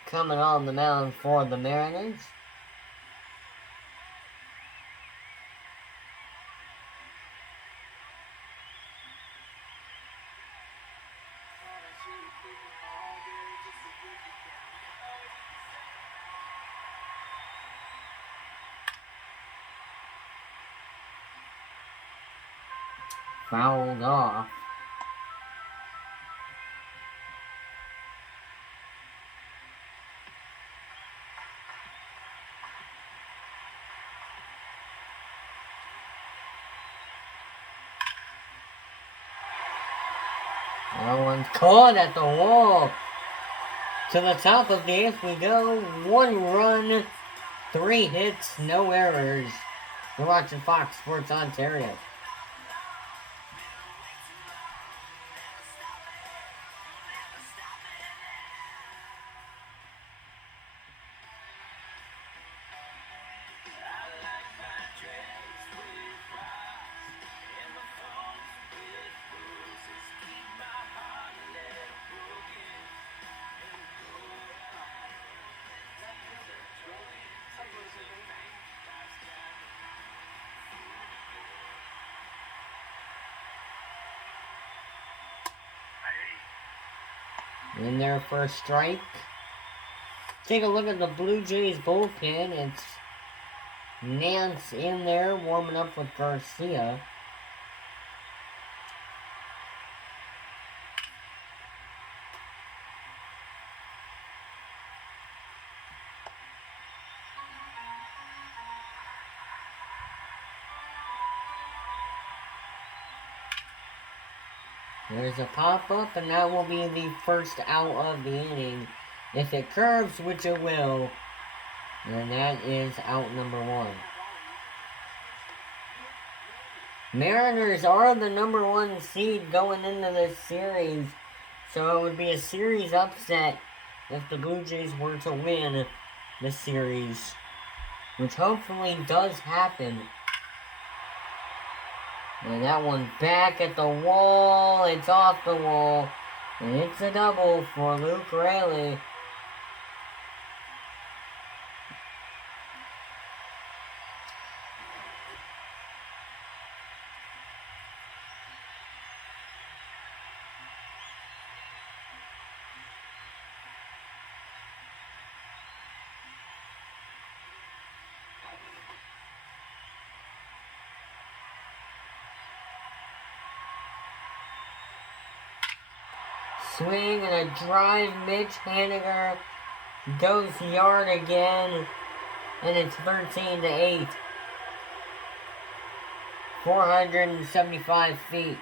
coming on the mound for the Mariners. Fouled off. That one's caught at the wall. To the top of the 8th we go. 1 run, 3 hits, no errors. You're watching Fox Sports Ontario. In their first strike. Take a look at the Blue Jays bullpen. It's Nance in there warming up with Garcia. There's a pop-up, and that will be the first out of the inning. If it curves, which it will, then that is out number 1. Mariners are the number 1 seed going into this series, so it would be a series upset if the Blue Jays were to win the series, which hopefully does happen. And that one back at the wall. It's off the wall. And it's a double for Luke Raley. Swing and a drive. Mitch Haniger goes yard again. And it's 13-8. 475 feet.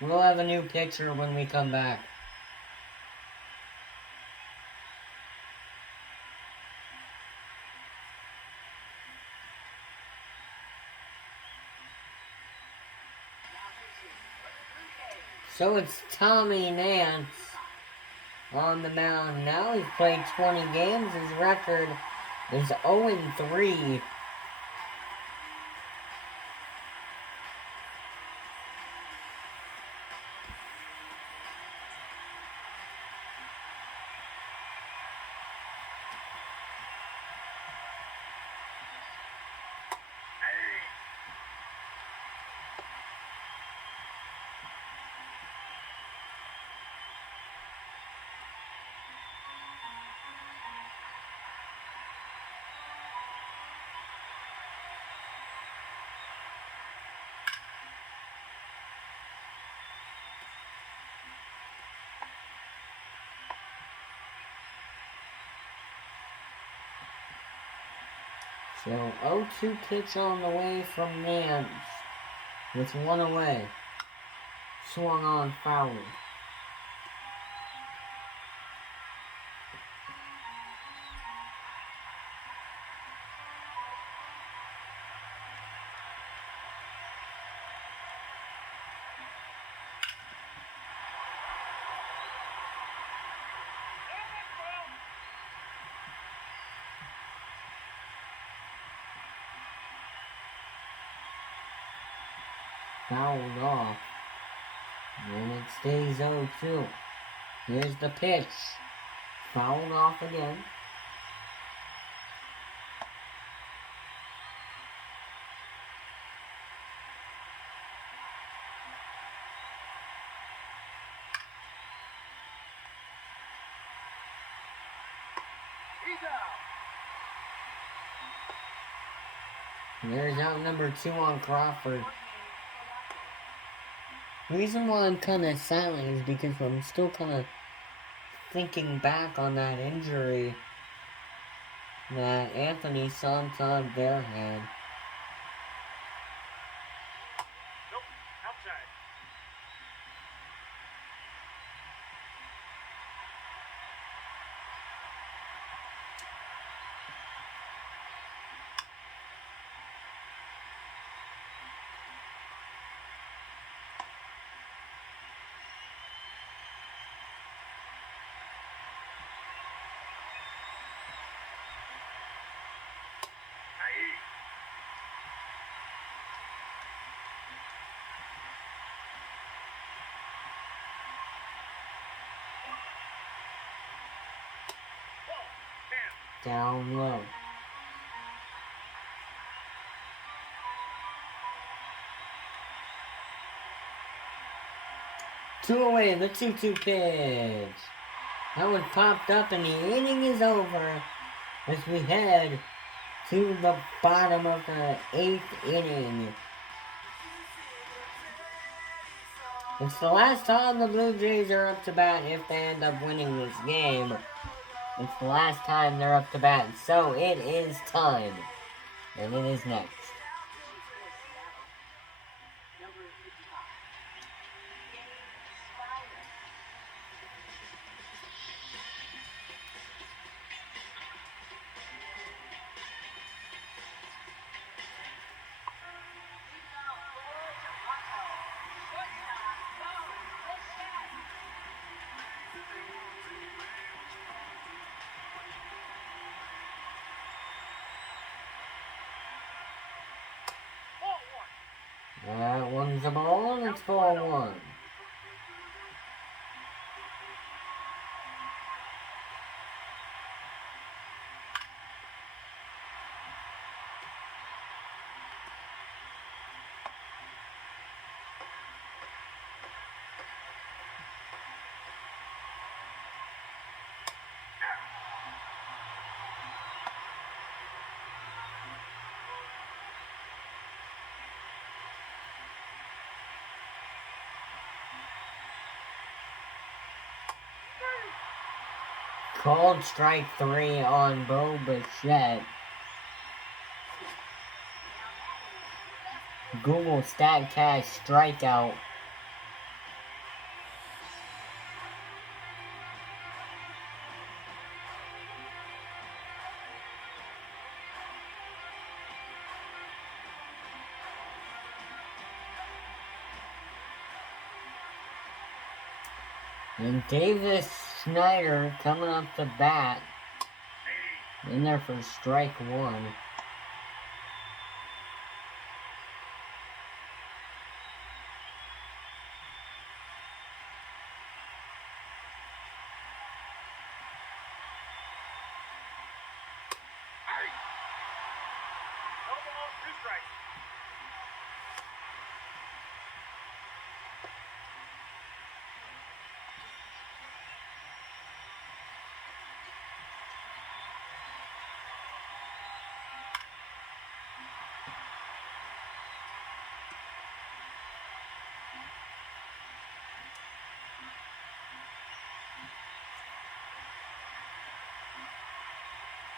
We'll have a new pitcher when we come back. So it's Tommy Nance on the mound. Now he's played 20 games. His record is 0-3. So 0-2 pitch on the way from Nance with 1 away. Swung on, foul. Fouled off. And it stays 0-2. Here's the pitch. Fouled off again. There's out number 2 on Crawford. The reason why I'm kind of silent is because I'm still kind of thinking back on that injury that Anthony Santander had. Nope, outside. Down low. Two away, the 2-2 pitch. That one popped up and the inning is over as we head to the bottom of the 8th inning. It's the last time the Blue Jays are up to bat if they end up winning this game. It's the last time they're up to bat, so it is time. And it is next. That one's a ball, and it's 4-1. Called strike 3 on Bo Bichette. Google StatCast strikeout. And Davis Schneider coming up to bat. In there for strike 1.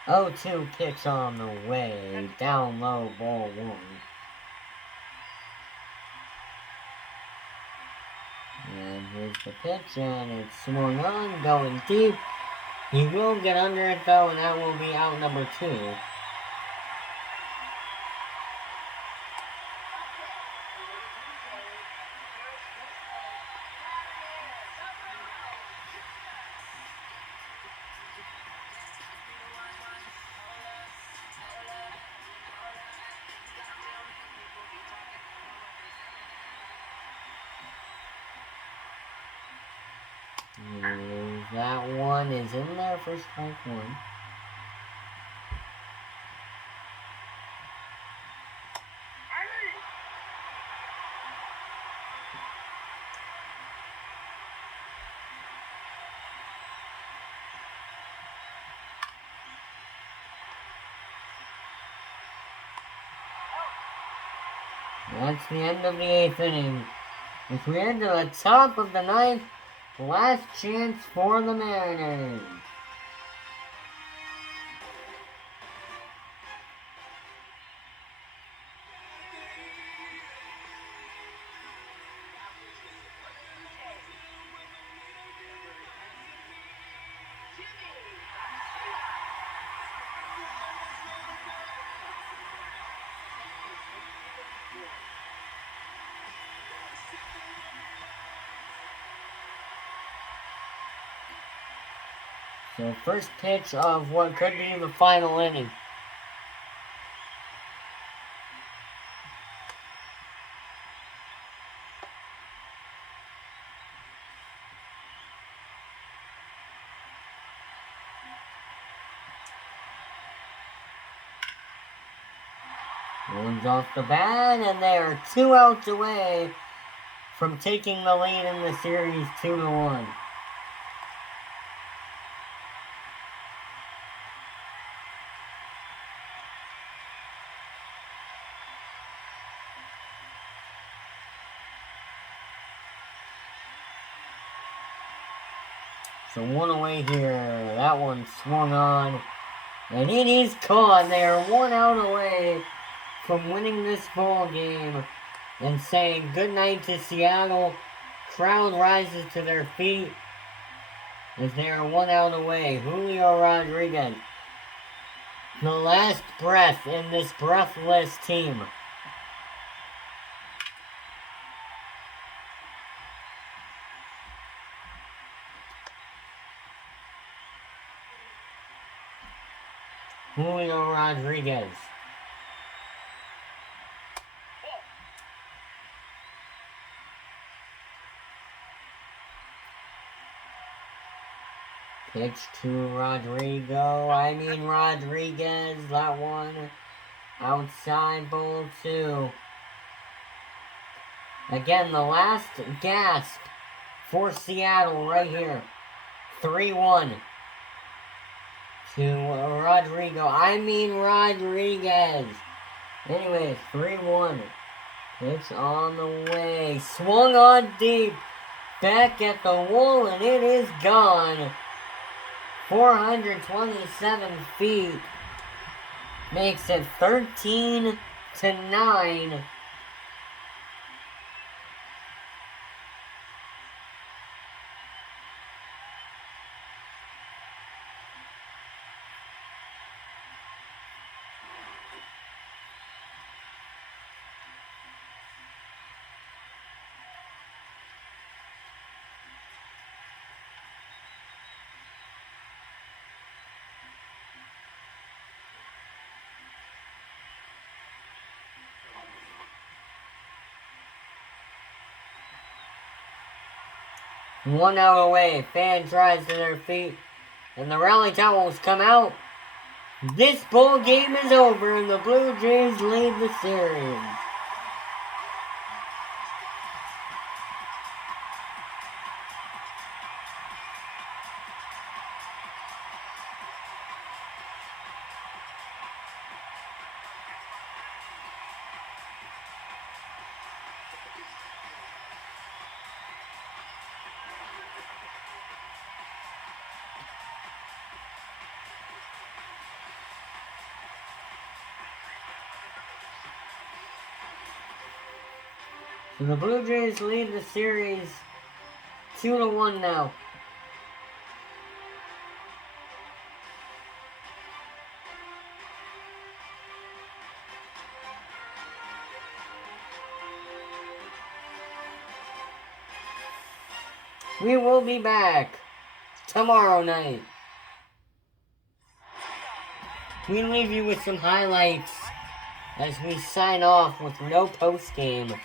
Oh, 2 pitch on the way. Down low, ball 1. And here's the pitch, and it's swung on, going deep. He will get under it though, and that will be out number 2. That one is in there for strike 1. That's the end of the 8th inning. As we head to the top of the 9th, last chance for the Mariners. So first pitch of what could be the final inning. Runs off the bat, and they are 2 outs away from taking the lead in the series 2-1. So 1 away here. That one swung on, and it is caught. They are 1 out away from winning this ball game and saying goodnight to Seattle. Crowd rises to their feet as they are 1 out away. Julio Rodriguez, the last breath in this breathless team. Julio Rodriguez. Pitch to Rodriguez. That one outside, ball 2. Again, the last gasp for Seattle right here. 3-1 to Rodriguez. Anyways, 3-1. Pitch on the way. Swung on deep. Back at the wall, and it is gone. 427 feet. Makes it 13-9. One out away. Fans rise to their feet, and the rally towels come out. This ball game is over, and the Blue Jays lead the series. So the Blue Jays lead the series 2-1 now. We will be back tomorrow night. We leave you with some highlights as we sign off with no postgame.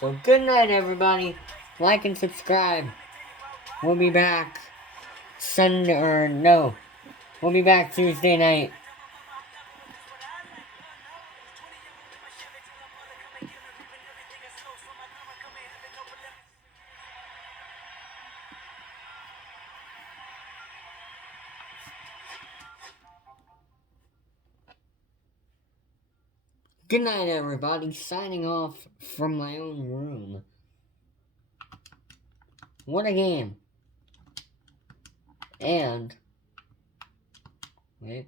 So good night, everybody. Like and subscribe. We'll be back we'll be back Tuesday night. Good night, everybody. Signing off from my own room. What a game. And, wait.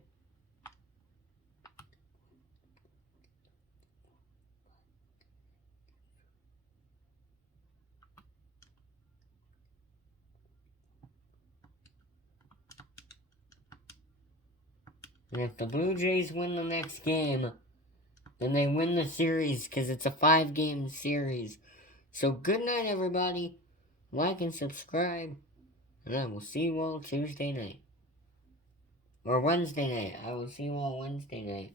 And if the Blue Jays win the next game, then they win the series because it's a 5-game series. So good night, everybody. Like and subscribe. And I will see you all Tuesday night. Or Wednesday night. I will see you all Wednesday night.